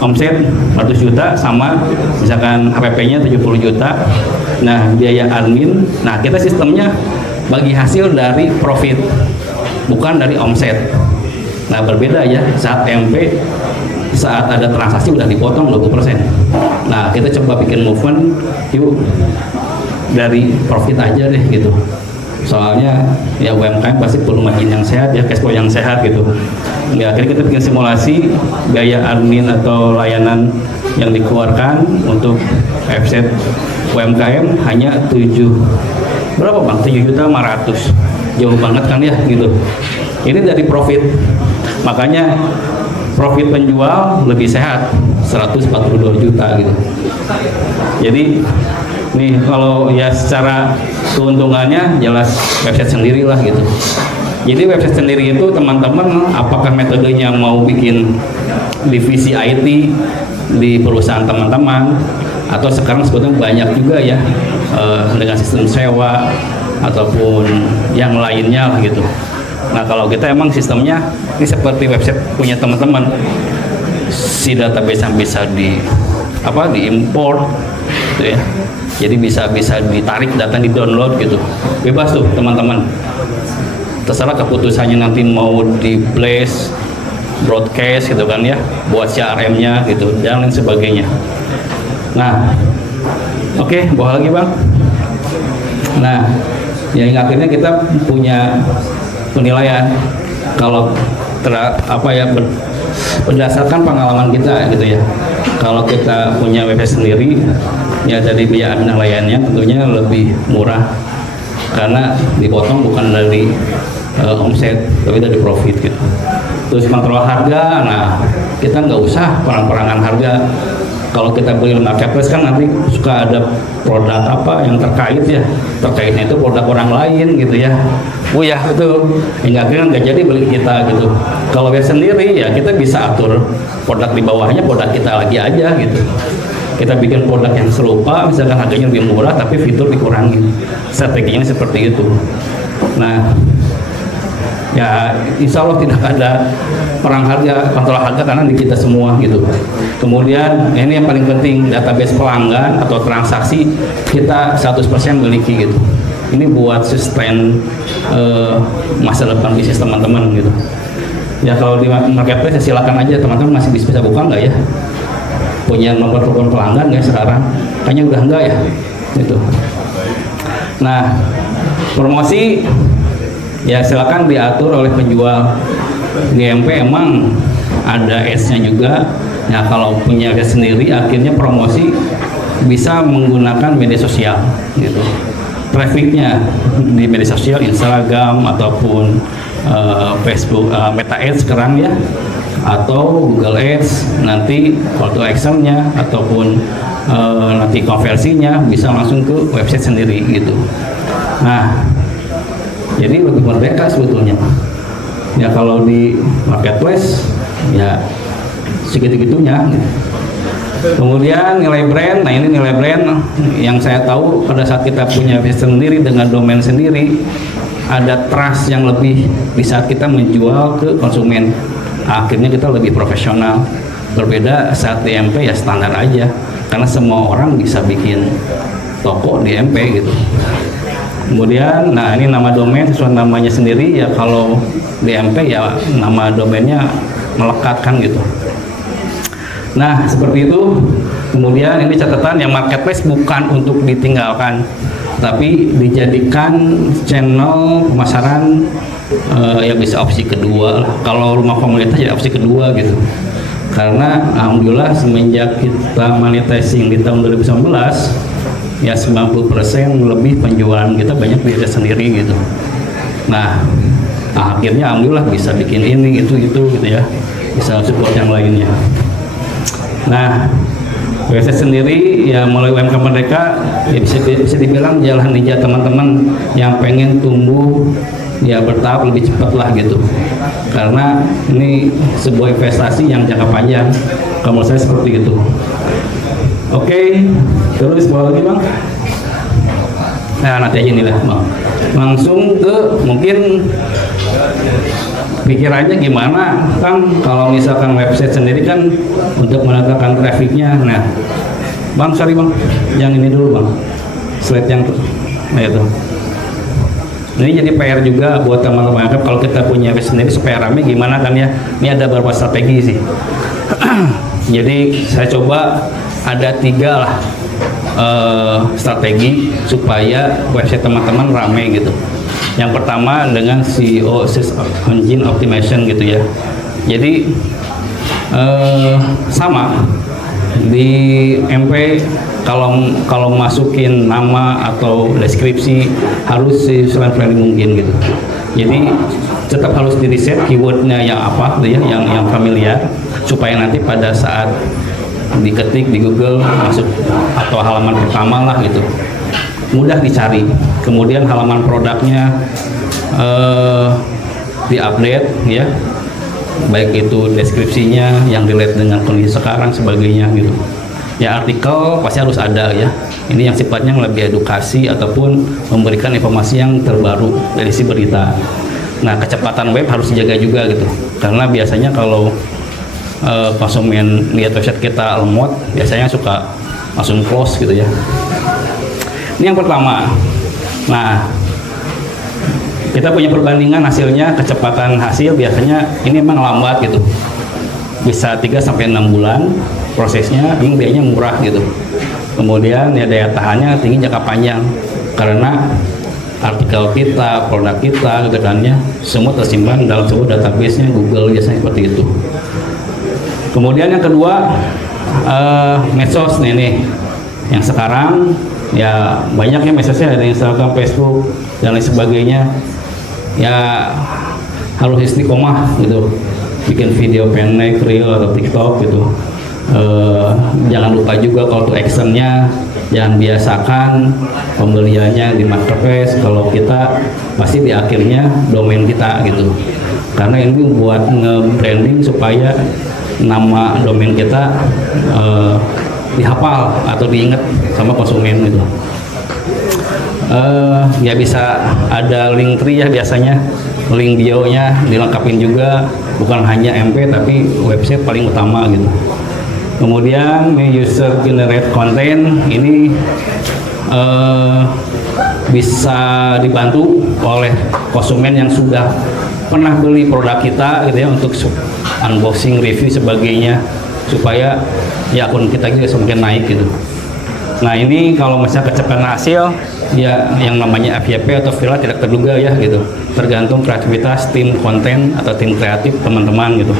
Omset 100 juta sama misalkan HPP-nya 70 juta. Nah, biaya admin, nah kita sistemnya bagi hasil dari profit, bukan dari omset. Nah, berbeda ya, saat MP saat ada transaksi udah dipotong 20%. Nah, kita coba bikin movement yuk dari profit aja deh gitu. Soalnya ya UMKM pasti perlu margin yang sehat ya, cash flow yang sehat gitu. Ya, akhirnya kita bikin simulasi biaya admin atau layanan yang dikeluarkan untuk website UMKM hanya 7 berapa bang? 7.500.000. Jauh banget kan ya gitu. Ini dari profit. Makanya profit penjual lebih sehat 142 juta gitu. Jadi nih kalau ya secara keuntungannya jelas website sendiri lah gitu. Jadi website sendiri itu teman-teman apakah metodenya mau bikin divisi IT di perusahaan teman-teman atau sekarang sebetulnya banyak juga ya dengan sistem sewa ataupun yang lainnya lah gitu. Nah, kalau kita emang sistemnya ini seperti website punya teman-teman, si database yang bisa diimport gitu ya. Jadi bisa ditarik data, di download gitu. Bebas tuh teman-teman. Terserah keputusannya nanti mau di blast, broadcast gitu kan ya, buat CRM-nya gitu dan lain sebagainya. Nah, oke, bawa lagi bang. Nah, yang akhirnya kita punya penilaian kalau berdasarkan pengalaman kita gitu ya. Kalau kita punya website sendiri ya dari biaya admin layannya tentunya lebih murah karena dipotong bukan dari omset tapi dari profit gitu. Terus kontrol harga, nah kita nggak usah perang-perangan harga. Kalau kita beli marketplace kan nanti suka ada produk apa yang terkait ya, terkaitnya itu produk orang lain gitu ya. Oh ya itu hingga akhirnya nggak jadi beli kita gitu. Kalau dia sendiri ya kita bisa atur produk di bawahnya produk kita lagi aja gitu. Kita bikin produk yang serupa, misalkan harganya lebih murah tapi fitur dikurangi. Strateginya seperti itu. Nah, ya insya Allah tidak ada perang harga, kontrol harga karena di kita semua gitu. Kemudian ini yang paling penting, database pelanggan atau transaksi kita 100% miliki gitu. Ini buat sustain masa depan bisnis teman-teman gitu. Ya kalau di marketplace ya silakan aja teman-teman, masih bisa buka nggak ya? Punya nomor telepon pelanggan nggak sekarang? Kayaknya udah enggak ya gitu. Nah, promosi ya silakan diatur oleh penjual. Di MP emang ada ads-nya juga. Nah, kalau punya ads sendiri akhirnya promosi bisa menggunakan media sosial gitu. Trafficnya di media sosial Instagram ataupun Facebook, Meta Ads sekarang ya, atau Google Ads, nanti call to action-nya ataupun nanti konversinya bisa langsung ke website sendiri gitu. Nah, jadi lebih merdeka sebetulnya. Ya kalau di marketplace ya segitu-gitunya. Kemudian nilai brand, nah ini nilai brand yang saya tahu pada saat kita punya website sendiri dengan domain sendiri, ada trust yang lebih di saat kita menjual ke konsumen. Akhirnya kita lebih profesional. Berbeda saat di MP ya standar aja, karena semua orang bisa bikin toko di MP gitu. Kemudian, nah ini nama domain sesuai namanya sendiri ya, kalau di MP ya nama domainnya melekatkan gitu. Nah seperti itu. Kemudian ini catatan yang marketplace bukan untuk ditinggalkan, tapi dijadikan channel pemasaran yang bisa opsi kedua. Kalau rumah komunitas jadi opsi kedua gitu. Karena alhamdulillah semenjak kita monetizing di tahun 2019 ya 90% lebih penjualan kita banyak di sendiri gitu. Nah akhirnya alhamdulillah bisa bikin ini itu gitu ya, bisa support yang lainnya. Nah website sendiri ya mulai UMKM mereka ya bisa dibilang jalan ninja teman-teman yang pengen tumbuh ya bertahap lebih cepat lah gitu. karena ini sebuah investasi yang jangka panjang. Kalau menurut saya seperti itu. Oke, terus bawa lagi bang. Nah nanti aja nih lah bang. Langsung ke mungkin pikirannya gimana kan kalau misalkan website sendiri kan untuk mendatangkan trafficnya. Nah bang, sorry bang, yang ini dulu bang, slide yang nah itu. Ini jadi PR juga buat teman-teman kalau kita punya website sendiri supaya rame gimana kan ya. Ini ada beberapa strategi sih. Jadi saya coba ada 3 lah strategi supaya website teman-teman rame gitu. Yang pertama dengan SEO, Search Engine Optimization gitu ya. Jadi sama di MP kalau masukin nama atau deskripsi harus friendly mungkin gitu. Jadi tetap harus di riset keywordnya yang apa gitu ya, yang familiar supaya nanti pada saat diketik di Google masuk atau halaman pertama lah gitu mudah dicari. Kemudian halaman produknya diupdate ya, baik itu deskripsinya yang relate dengan kondisi sekarang sebagainya gitu ya. Artikel pasti harus ada ya, ini yang sifatnya lebih edukasi ataupun memberikan informasi yang terbaru dari si berita. Nah kecepatan web harus dijaga juga gitu, karena biasanya kalau konsumen lihat website kita lemot biasanya suka langsung close gitu ya. Ini yang pertama. Nah kita punya perbandingan hasilnya, kecepatan hasil biasanya ini memang lambat gitu, bisa 3-6 bulan prosesnya, emang biayanya murah gitu. Kemudian ya daya tahannya tinggi jangka panjang karena artikel kita, produk kita gitu kan ya, semua tersimpan dalam sebuah database-nya Google biasanya seperti itu. Kemudian yang kedua medsos nih yang sekarang ya banyaknya medsosnya, ada Instagram, Facebook dan lain sebagainya ya, harus istiqomah gitu, bikin video pendek, reel atau TikTok gitu. Jangan lupa juga call to actionnya, jangan biasakan pembeliannya di marketplace kalau kita pasti di akhirnya domain kita gitu, karena ini buat nge-branding supaya nama domain kita dihafal atau diingat sama konsumen gitu. Ya bisa ada link tree ya, biasanya link bio-nya dilengkapin juga, bukan hanya MP tapi website paling utama gitu. Kemudian user generate content ini bisa dibantu oleh konsumen yang sudah pernah beli produk kita gitu ya, untuk unboxing, review sebagainya, supaya ya akun kita juga semakin naik gitu. Nah ini kalau misalnya kecepatan hasil ya yang namanya FYP atau viral tidak terduga ya gitu, tergantung kreativitas tim konten atau tim kreatif teman-teman gitu.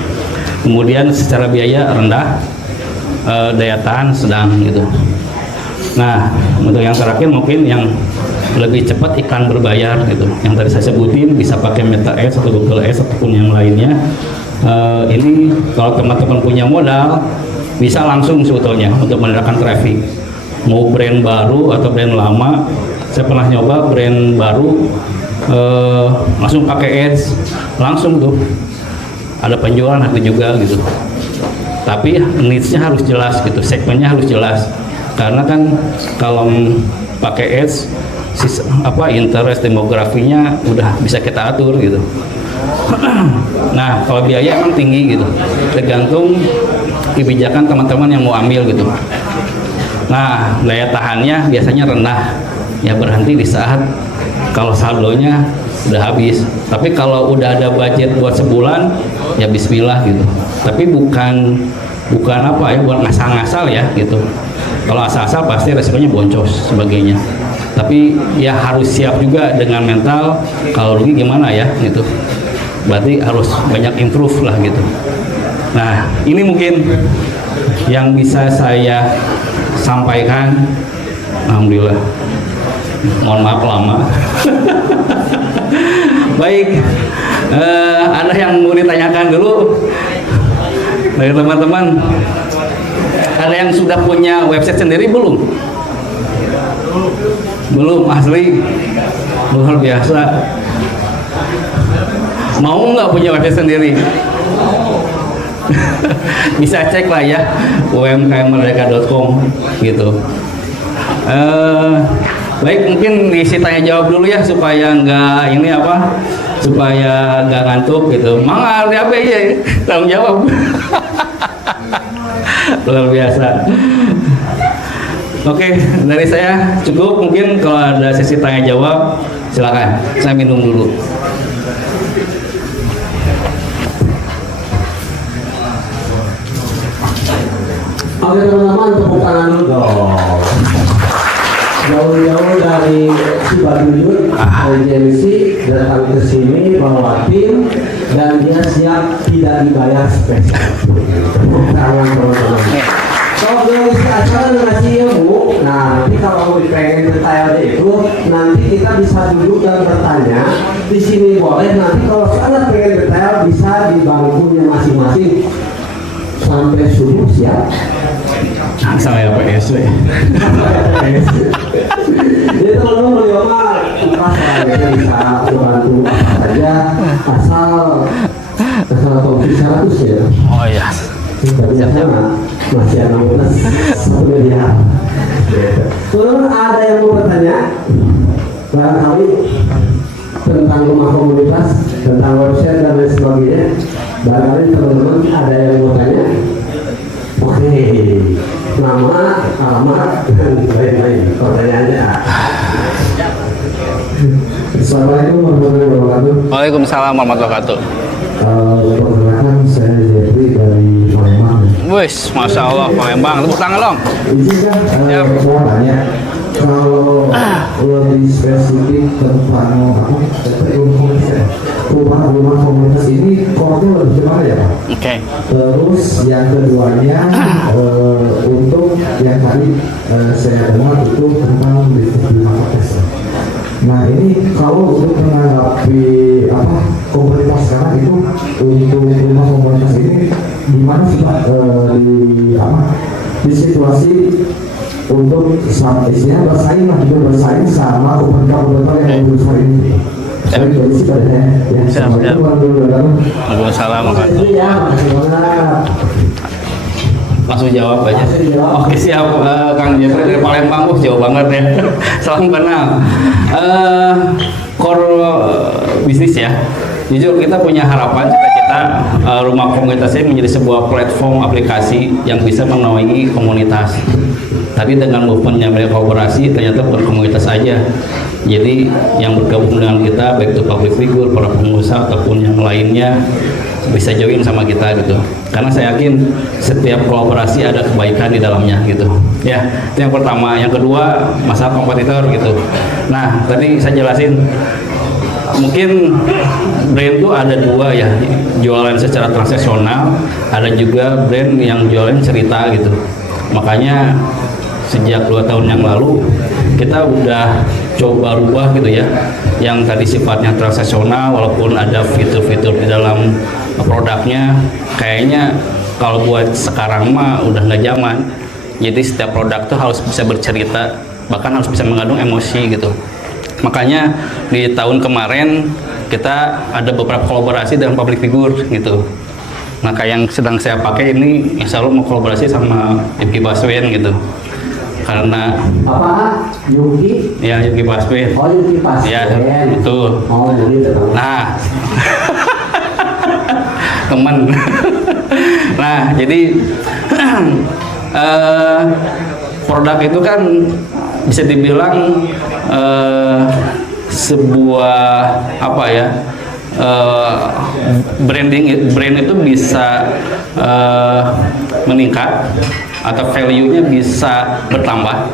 Kemudian secara biaya rendah, daya tahan sedang gitu. Nah untuk yang terakhir mungkin yang lebih cepat iklan berbayar gitu, yang tadi saya sebutin bisa pakai Meta Ads atau Google Ads ataupun yang lainnya. Ini kalau teman-teman punya modal bisa langsung sebetulnya untuk mendapatkan traffic, mau brand baru atau brand lama. Saya pernah nyoba brand baru langsung pakai ads, langsung tuh ada penjualan harga juga gitu. Tapi niche-nya harus jelas gitu, segmennya harus jelas, karena kan kalau pakai ads interest demografinya udah bisa kita atur gitu. Nah kalau biaya emang tinggi gitu, tergantung kebijakan teman-teman yang mau ambil gitu. Nah daya tahannya biasanya rendah ya, berhenti di saat kalau saldonya udah habis. Tapi kalau udah ada budget buat sebulan ya bismillah gitu, tapi bukan apa ya, bukan ngasal-ngasal ya gitu. Kalau asal-asal pasti resikonya boncos sebagainya, tapi ya harus siap juga dengan mental kalau rugi gimana ya gitu, berarti harus banyak improve lah gitu. Nah ini mungkin yang bisa saya sampaikan. Alhamdulillah, mohon maaf lama. Baik, ada yang mau ditanyakan dulu dari teman-teman? Ada yang sudah punya website sendiri belum? Belum, asli luar biasa. Mau nggak punya website sendiri? Bisa cek lah ya umkmmerdeka.com gitu. Baik, mungkin diisi tanya jawab dulu ya supaya nggak ini apa, supaya nggak ngantuk gitu. Mang ada apa ya? Tanggung jawab. Luar biasa. Oke, dari saya cukup. Mungkin kalau ada sesi tanya jawab, silakan. Saya minum dulu. Oke teman-teman, tepuk tangan dulu dong. Jauh-jauh dari Cibaduyut, agensi datang ke sini bawa tim dan dia siap tidak dibayar spesial. Tepuk tangan teman-teman. Kalau dari acara ngasih ilmu, nah nanti kalau pengen detailnya itu nanti kita bisa duduk dan bertanya di sini boleh. Nanti kalau sangat pengen detail bisa di bangkunya masing-masing sampai subuh siap. Saya PSW. Jadi teman-teman beliau mah ikhlas lah, ya, bisa membantu apa saja asal komisi 100 ya. Oh iya. Biasanya masih ada plus 1 miliar. Teman-teman ada yang mau bertanya? Barangkali tentang rumah komunitas, tentang website dan lain sebagainya. Barangkali teman-teman ada yang mau tanya? Oke, nama, alamat, dan lain-lain. Pertanyaannya. Assalamualaikum warahmatullahi wabarakatuh. Waalaikumsalam warahmatullahi wabarakatuh. Perkenalkan saya Jeffrey dari Palembang. Wes, masya Allah Palembang. Tepuk tangan dong. Izinkan mau tanya, kalau lebih spesifik tentang rumah komunitas ini kodenya lebih gimana ya Pak? Oke. Terus yang keduanya untuk yang tadi saya dengar itu tentang bisnis marketplace. Nah ini kalau untuk menanggapi apa komunitas sekarang itu untuk rumah komunitas ini gimana sih Pak di situasi untuk istilahnya bersaing lah, juga bersaing sama komunitas yang besar ini. Saya dari sini pada ya. Waalaikumsalam. Langsung jawab aja. Oke siap, Kang Jeffrey dari Palembang, jauh banget ya. Salam kenal. Core bisnis ya. Jujur kita punya harapan cita-cita rumah komunitas ini menjadi sebuah platform aplikasi yang bisa menaungi komunitas. Tapi dengan movementnya mereka kolaborasi ternyata bukan komunitas aja. Jadi yang bergabung dengan kita baik itu public figure, para pengusaha ataupun yang lainnya bisa join sama kita gitu. Karena saya yakin setiap kolaborasi ada kebaikan di dalamnya gitu. Ya, itu yang pertama. Yang kedua masalah kompetitor gitu. Nah, tadi saya jelasin mungkin brand itu ada dua ya, jualan secara transaksional, ada juga brand yang jualan cerita gitu. Makanya sejak 2 tahun yang lalu kita udah coba rubah gitu ya, yang tadi sifatnya transaksional walaupun ada fitur-fitur di dalam produknya, kayaknya kalau buat sekarang mah udah nggak zaman. Jadi setiap produk tuh harus bisa bercerita, bahkan harus bisa mengandung emosi gitu. Makanya di tahun kemarin kita ada beberapa kolaborasi dengan public figure gitu. Nah kayak yang sedang saya pakai ini, insya Allah mau kolaborasi sama Yuki Baswedan gitu. Karena apa? Yuki? Ya Yuki Baswedan. Oh Yuki Baswedan. Ya betul. Oh jadi teman. Nah teman. Nah jadi produk itu kan bisa dibilang sebuah apa ya, brand itu bisa meningkat atau value-nya bisa bertambah.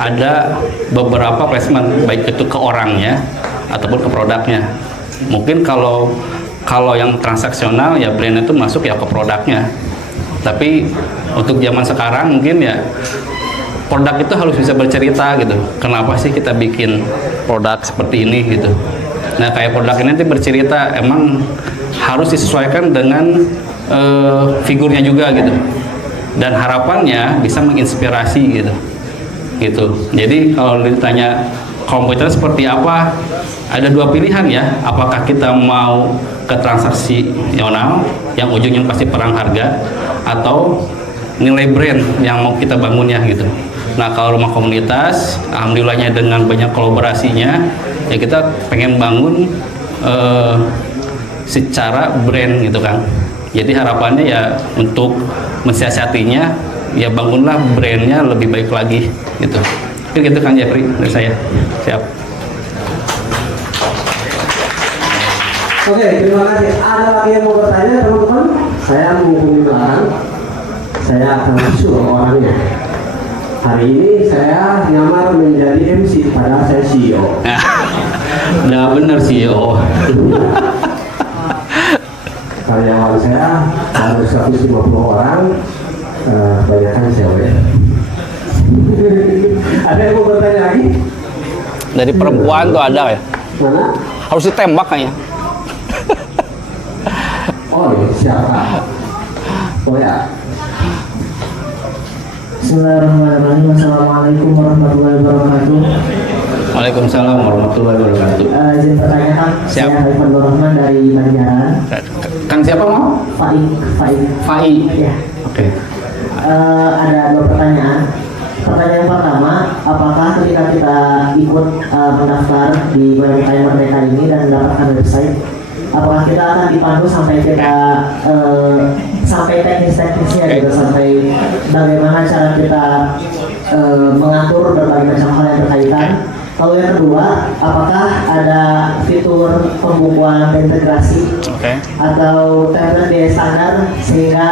Ada beberapa placement baik itu ke orangnya ataupun ke produknya. Mungkin kalau yang transaksional ya brand itu masuk ya ke produknya. Tapi untuk zaman sekarang mungkin ya produk itu harus bisa bercerita gitu. Kenapa sih kita bikin produk seperti ini gitu. Nah kayak produk ini nanti bercerita, emang harus disesuaikan dengan figurnya juga gitu. Dan harapannya bisa menginspirasi gitu. Jadi kalau ditanya komputer seperti apa? Ada dua pilihan ya. Apakah kita mau ke transaksional yang ujungnya pasti perang harga, atau nilai brand yang mau kita bangun ya gitu. Nah, kalau rumah komunitas, alhamdulillahnya dengan banyak kolaborasinya, ya kita pengen bangun secara brand gitu kan. Jadi harapannya ya untuk mensiasatinya, ya bangunlah brandnya lebih baik lagi gitu. Mungkin gitu kan Jeffrey dari saya. Siap. Oke, terima kasih. Ada lagi yang mau bertanya teman-teman? Saya menghubungi belakang. Saya akan suruh orangnya. Hari ini saya nyamar menjadi MC, padahal saya CEO. Nah, benar CEO. Karyawan saya harus 150 orang, banyakkan cewek. Ada yang mau bertanya lagi? Dari perempuan tuh ada ya? Mana? Harus ditembak kayaknya. Oh iya, siapa? Oh ya. Bismillahirrahmanirrahim. Assalamualaikum warahmatullahi wabarakatuh. Waalaikumsalam warahmatullahi wabarakatuh. Izin bertanya Kang, Siap. saya Haifan Rahman dari Banjaran. Kang siapa mau? Fai. Ya. Oke. Ada dua pertanyaan. Pertanyaan pertama, apakah ketika kita ikut mendaftar di UMKM Merdeka ini dan mendapatkan website, apakah kita akan dipandu sampai kita sampai teknis-teknisnya gitu, sampai bagaimana cara kita mengatur berbagai macam hal yang berkaitan. Lalu yang kedua, apakah ada fitur pembukuan integrasi atau template biaya standar sehingga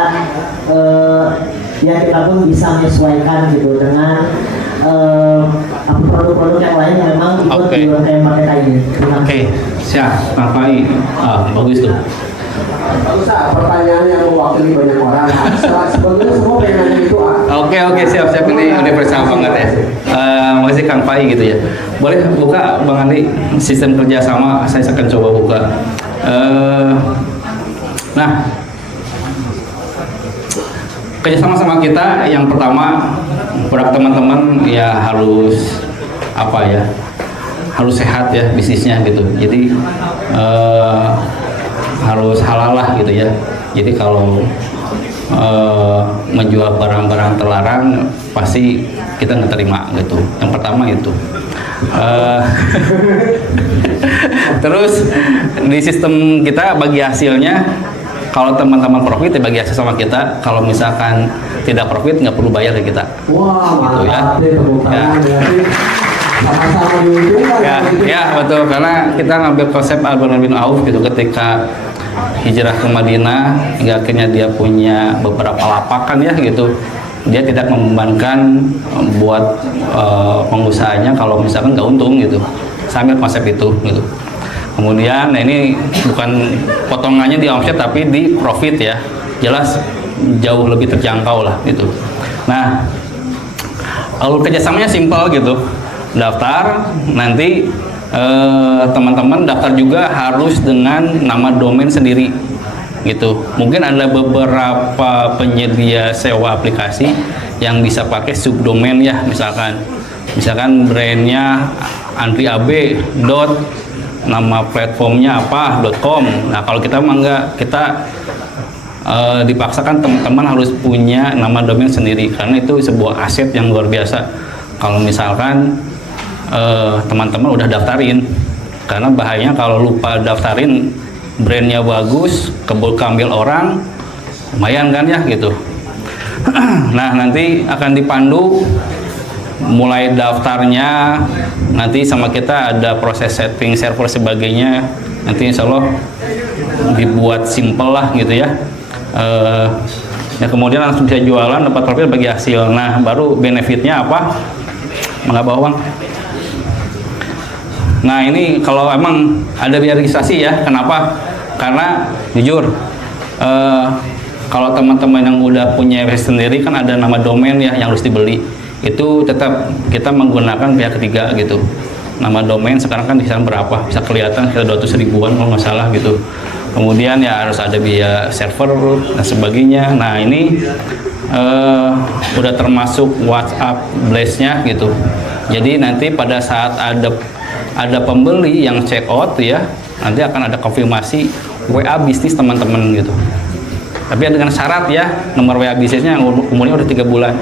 ya kita pun bisa menyesuaikan gitu dengan produk-produk yang lain yang memang ikut di UMKM Merdeka ini. Oke, siap. Kang Fai. Bagus tuh. Bagus, pertanyaan yang mewakili banyak orang. Sebetulnya semua pengen itu. Oke, siap. Ini universal banget ya. Masih Kang Fai gitu ya. Boleh buka Bang Andi sistem kerjasama, saya akan coba buka. Nah, kerjasama sama kita yang pertama, produk teman-teman ya harus apa ya, harus sehat ya bisnisnya gitu. Jadi harus halal lah gitu ya. Jadi kalau menjual barang-barang terlarang pasti kita nggak terima gitu. Yang pertama itu. Terus di sistem kita bagi hasilnya, kalau teman-teman profit ya bagi hasil sama kita. Kalau misalkan tidak profit nggak perlu bayar ke kita. Wah, gitu ya. Ya. Sama-sama diuntungkan. Ya betul, karena kita ngambil konsep Al-Barun bin Auf gitu ketika hijrah ke Madinah hingga akhirnya dia punya beberapa lapakan ya gitu. Dia tidak membebankan buat pengusahanya kalau misalkan nggak untung gitu. Sambil konsep itu gitu. Kemudian nah ini bukan potongannya di omset tapi di profit ya. Jelas jauh lebih terjangkau lah gitu. Nah, alur kerjasamanya simpel gitu. Daftar, nanti teman-teman daftar juga harus dengan nama domain sendiri gitu. Mungkin ada beberapa penyedia sewa aplikasi yang bisa pakai subdomain ya, misalkan brandnya andriabe dot nama platformnya apa .com. Nah kalau kita mah enggak, kita dipaksakan teman-teman harus punya nama domain sendiri karena itu sebuah aset yang luar biasa. Kalau misalkan teman-teman udah daftarin, karena bahayanya kalau lupa daftarin, brandnya bagus, keambil orang, lumayan kan ya gitu. Nah nanti akan dipandu mulai daftarnya, nanti sama kita ada proses setting server sebagainya, nanti insya Allah dibuat simple lah gitu ya. Ya kemudian langsung bisa jualan, dapat profit bagi hasil. Nah baru benefitnya apa? Mangga bawang. Nah ini kalau emang ada biaya registrasi ya, kenapa? Karena jujur kalau teman-teman yang udah punya website sendiri kan ada nama domain ya yang harus dibeli. Itu tetap kita menggunakan pihak ketiga gitu. Nama domain sekarang kan bisa berapa? Bisa kelihatan sekitar 200 ribuan kalau nggak salah gitu. Kemudian ya harus ada biaya server dan sebagainya. Nah ini udah termasuk WhatsApp blast-nya gitu. Jadi nanti pada saat ada pembeli yang check out ya, nanti akan ada konfirmasi WA bisnis teman-teman gitu. Tapi dengan syarat ya, nomor WA bisnisnya yang umurnya udah 3 bulan.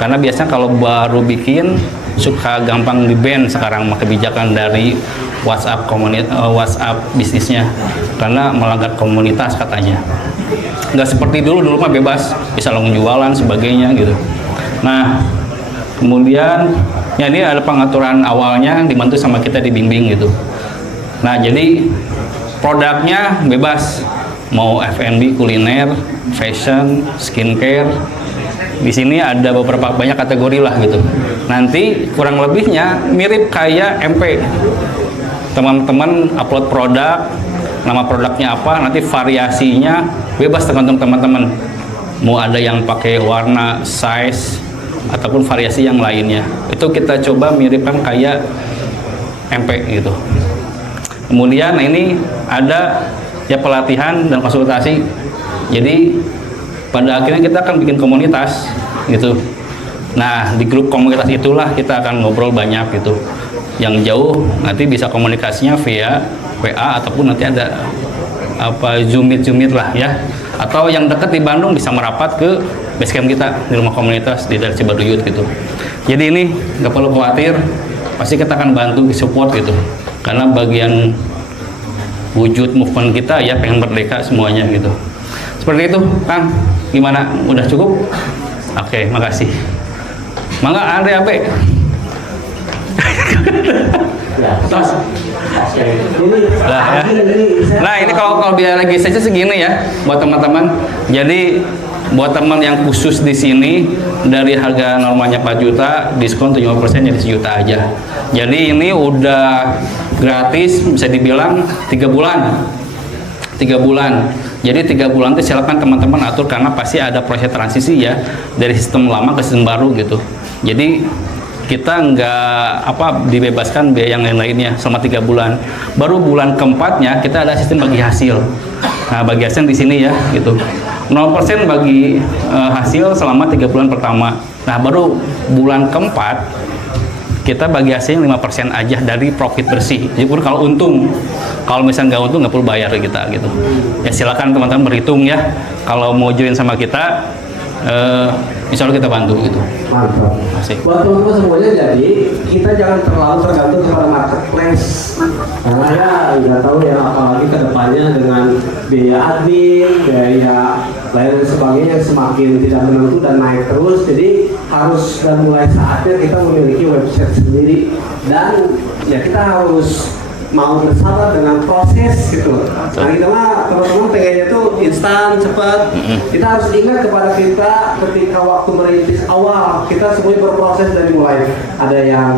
Karena biasanya kalau baru bikin suka gampang di-ban sekarang kebijakan dari WhatsApp WhatsApp bisnisnya, karena melanggar komunitas katanya. Nggak seperti dulu mah bebas, bisa langsung jualan sebagainya gitu. Nah, kemudian ya ini ada pengaturan awalnya dibantu sama kita dibimbing gitu. Nah, jadi produknya bebas, mau F&B, kuliner, fashion, skincare. Di sini ada beberapa banyak kategori lah gitu. Nanti kurang lebihnya mirip kayak MP. Teman-teman upload produk, nama produknya apa, nanti variasinya bebas tergantung teman-teman. Mau ada yang pakai warna, size, ataupun variasi yang lainnya. Itu kita coba miripkan kayak MP gitu. Kemudian ini ada ya pelatihan dan konsultasi. Jadi pada akhirnya kita akan bikin komunitas gitu. Nah, di grup komunitas itulah kita akan ngobrol banyak gitu. Yang jauh nanti bisa komunikasinya via WA ataupun nanti ada Zoom meet lah ya. Atau yang dekat di Bandung bisa merapat ke basecamp kita di rumah komunitas di daerah Cibaduyut gitu. Jadi ini nggak perlu khawatir, pasti kita akan bantu support gitu. Karena bagian wujud movement kita ya pengen merdeka semuanya gitu. Seperti itu, Kang. Gimana? Udah cukup? Oke, makasih. Mangga Andre Abe. Tos. Nah, ya. Nah, ini kalau biar lagi saja segini ya buat teman-teman. Jadi buat teman yang khusus di sini dari harga normalnya 4 juta, diskon 70% jadi 1 juta aja. Jadi ini udah gratis, bisa dibilang 3 bulan. 3 bulan. Jadi 3 bulan itu silakan teman-teman atur karena pasti ada proses transisi ya dari sistem lama ke sistem baru gitu. Jadi kita nggak dibebaskan biaya yang lain-lainnya selama 3 bulan. Baru bulan keempatnya kita ada sistem bagi hasil. Nah, bagi hasil di sini ya gitu. 0% bagi hasil selama 3 bulan pertama. Nah, baru bulan keempat kita bagi hasilnya 5% aja dari profit bersih. Jadi kalau untung, kalau misalnya nggak untung nggak perlu bayar kita gitu. Ya silakan teman-teman berhitung ya. Kalau mau join sama kita, insya Allah kita bantu gitu. Mantap. Asik. Buat teman-teman semuanya, jadi kita jangan terlalu tergantung kepada marketplace. Karena ya nggak tahu ya apalagi kedepannya dengan biaya admin, biaya lain dan sebagainya yang semakin tidak menentu dan naik terus. Jadi harus dan mulai saatnya kita memiliki website sendiri dan ya kita harus mau bersabar dengan proses gitu. Nah kita mah teman-teman pengennya tuh instan, cepat. Kita harus ingat kepada kita ketika waktu merintis awal kita semuanya berproses dari mulai ada yang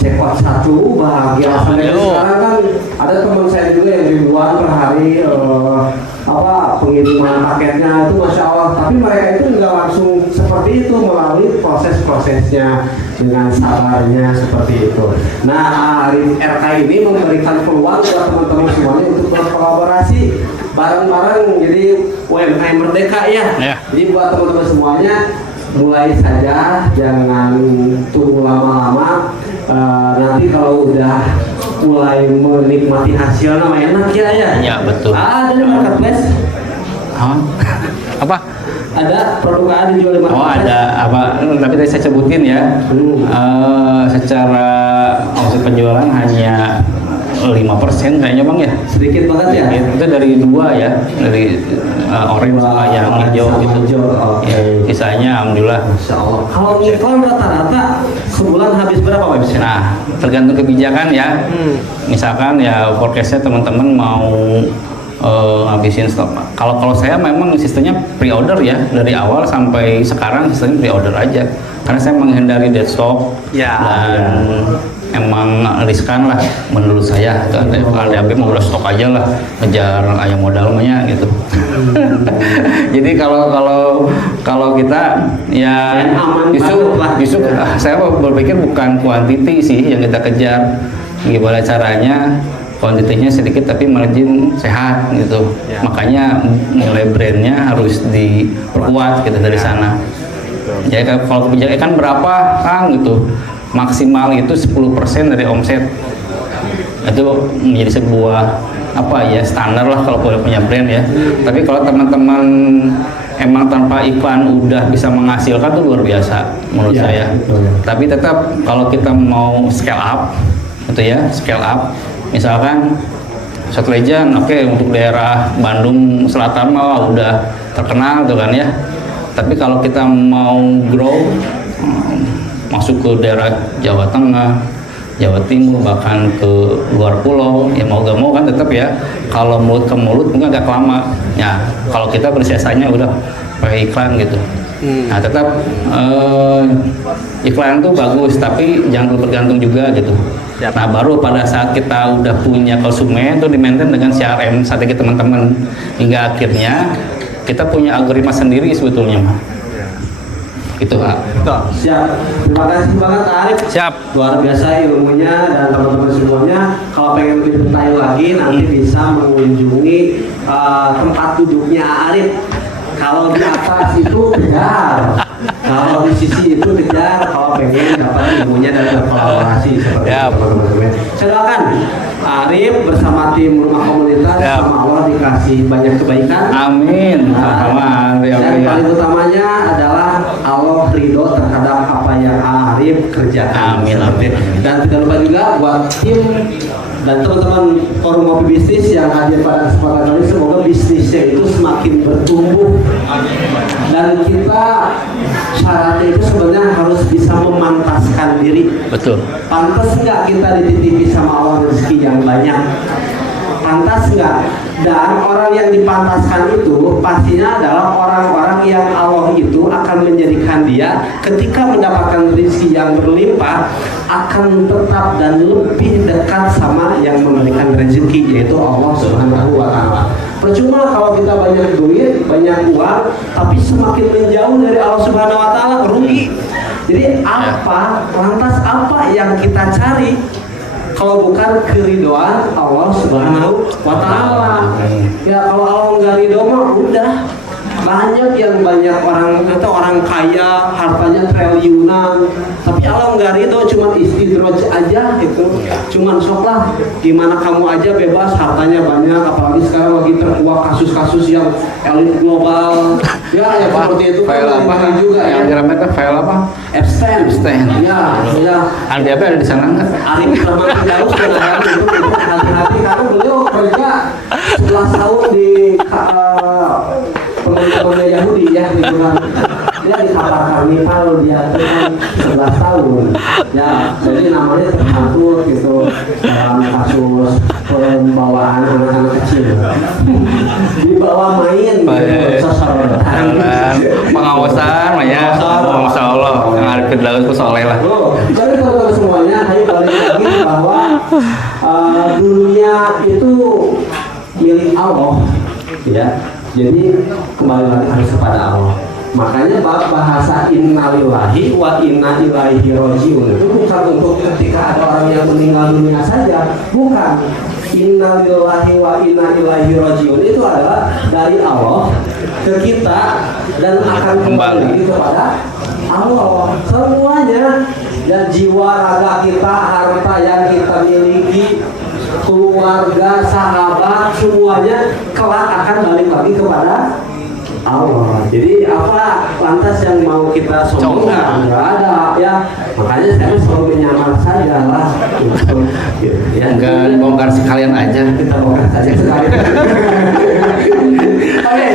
cek out 1 bahagia sampai sekarang kan ada teman saya juga yang ribuan per hari pengiriman paketnya itu masya Allah. Tapi mereka itu nggak langsung seperti itu melalui proses-prosesnya dengan sabarnya seperti itu. Nah, RK ini memberikan peluang buat teman-teman semuanya untuk berkolaborasi bareng-bareng jadi UMKM Merdeka ya. Jadi buat teman-teman semuanya mulai saja, jangan tunggu lama-lama. Nanti kalau udah mulai menikmati hasil nama enak ya. Ya betul. Ada di marketplace. Apa? Ada produk A dijual di marketplace. Oh ada apa? Tapi tadi saya sebutin ya. Secara omset penjualan hanya 5% kayaknya Bang ya. Sedikit banget ya. Itu dari 2 ya, dari orange sama yang hijau gitu. Ya, sisanya alhamdulillah. Masya Allah. Kalau ngiklan rata-rata sebulan habis berapa website? Nah, tergantung kebijakan ya. Misalkan ya forecastnya teman-teman mau habisin stok. Kalau saya memang sistemnya pre-order ya, dari awal sampai sekarang sistemnya pre-order aja. Karena saya menghindari dead stock dan emang riskan lah menurut saya. Kalau DAB mau stok aja lah, ngejar ayam modalnya gitu. Jadi kalau kita ya justru saya berpikir bukan kuantiti sih yang kita kejar. Gimana caranya kuantitinya sedikit tapi margin sehat gitu. Makanya nilai brandnya harus diperkuat gitu dari sana. Jadi kalau kebijakan berapa Kang gitu, maksimal itu 10% dari omset. Itu menjadi sebuah standar lah kalau punya brand ya. Tapi kalau teman-teman emang tanpa iklan udah bisa menghasilkan tuh luar biasa menurut saya. Tapi tetap kalau kita mau scale up misalkan Shot Legend untuk daerah Bandung Selatan mah udah terkenal tuh kan ya. Tapi kalau kita mau grow masuk ke daerah Jawa Tengah, Jawa Timur, bahkan ke luar pulau, ya mau gak mau kan tetap ya, kalau mulut ke mulut mungkin agak lama ya. Kalau kita bersiasanya udah pakai iklan gitu. Nah tetap iklan tuh bagus, tapi jangan bergantung juga gitu. Nah baru pada saat kita udah punya konsumen tuh di-maintain dengan CRM strategi teman-teman, hingga akhirnya kita punya algoritma sendiri sebetulnya mah. Gitu Pak. Siap. Terima kasih banget Kak Arif. Siap. Luar biasa ilmunya, dan teman-teman semuanya kalau pengen lebih detail lagi nanti bisa mengunjungi tempat duduknya Arif. Kalau di atas itu kejar, kalau di sisi itu kejar, kalau pengen dapat ilmunya dan berkolaborasi seperti itu teman-teman. Saya doakan Arif bersama tim rumah komunitas sama Allah dikasih banyak kebaikan. Amin. Dan paling utamanya adalah Allah ridho terhadap apa yang Arif kerjakan. Amin. Dan tidak lupa juga buat tim dan teman-teman forum kopi bisnis yang hadir pada kesempatan kali, semoga bisnisnya itu semakin bertumbuh, dan kita syaratnya itu sebenarnya harus bisa memantaskan diri. Betul. Pantas nggak kita dititipi sama Allah rezeki yang banyak? Pantas nggak? Dan orang yang dipantaskan itu pastinya adalah orang-orang yang Allah itu akan menjadikan dia ketika mendapatkan rezeki yang berlimpah akan tetap dan lebih dekat sama yang memberikan rezeki, yaitu Allah Subhanahu wa Ta'ala. Percuma kalau kita banyak duit, banyak uang, tapi semakin menjauh dari Allah Subhanahu wa Ta'ala, rugi. Jadi lantas apa yang kita cari kalau bukan keridoan Allah Subhanahu wa Ta'ala? Ya kalau Allah nggak ridho mah udah. Banyak orang kaya hartanya triliunan, tapi Allah nggak ridho, cuma istidraj aja gitu, cuman sok lah gimana kamu aja bebas, hartanya banyak, apalagi sekarang lagi terkuak kasus-kasus yang elit global ya seperti itu file kan apa juga ya. Yang diramaikan file apa? Epstein. Ya. Andi apa ada di sana nggak? Arif Rahman Firdaus sebenarnya itu hati-hati karena beliau kerja 11 tahun di pengadilan Yahudi ya, lingkungan dia di kapal karnival, dia itu kan 11 tahun ya, jadi namanya tercampur gitu dalam kasus pembawaan anak-anak kecil dibawa main gitu, pengawasan ya, Masya Allah yang Arif Firdaus itu soleh lah. Jadi teman-teman semuanya, saya balik lagi bahwa dunia itu milik Allah ya. Jadi kembali lagi harus kepada Allah. Makanya bahasa innalillahi wa inna ilaihi rajiun itu bukan untuk ketika ada orang yang meninggal dunia saja, bukan. Innalillahi wa inna ilaihi rajiun itu adalah dari Allah ke kita dan akan kembali lagi kepada Allah. Semuanya, dan jiwa raga kita, harta yang kita miliki, keluarga, sahabat, semuanya kelak akan balik lagi kepada Allah. Jadi apa lantas yang mau kita sombongkan? Nggak ada ya. Makanya saya selalu menyamar saja lah. Ya, Enggak bongkar sekalian aja. kita bongkar saja sekalian. Oke,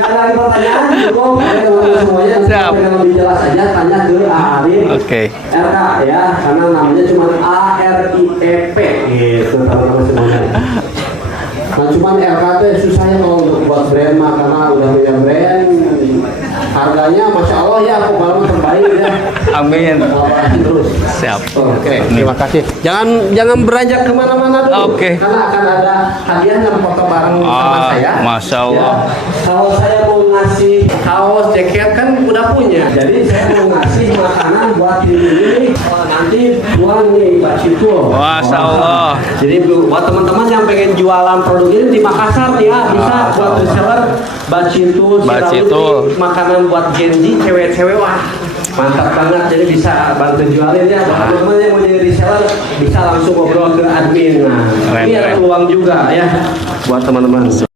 nggak ada lagi pertanyaan. Cukup teman-teman semuanya. Siap. Yang lebih jelas saja tanya ke Arif. Oke. RK ya, karena namanya cuma ARIEP gitu teman-teman semuanya. Nah cuman RKT susah ya kalau untuk buat brand mah, karena udah punya brand, harganya Masya Allah ya, aku malah terbaik ya. Amin. Kolaborasi terus. Siap. Oke, terima kasih. Jangan beranjak kemana-mana dulu. Oke. Karena akan ada hadiah yang foto bareng sama saya. Masya Allah. Ya, kalau saya mau ngasih kaos, jaket kan udah punya. Jadi saya mau ngasih makanan buat ini nanti buang nih Pak Citul. Masya Allah. Jadi buat teman-teman yang pengen jualan produk ini di Makassar nih ya, bisa buat reseller Bacitul, Bacitul. makanan buat Gen Z, cewek-cewek wah Mantap banget, jadi bisa bantu jualin ya. Buat teman-teman yang mau jadi reseller bisa langsung ngobrol ke admin. Nah, ini ada peluang juga ya buat teman-teman.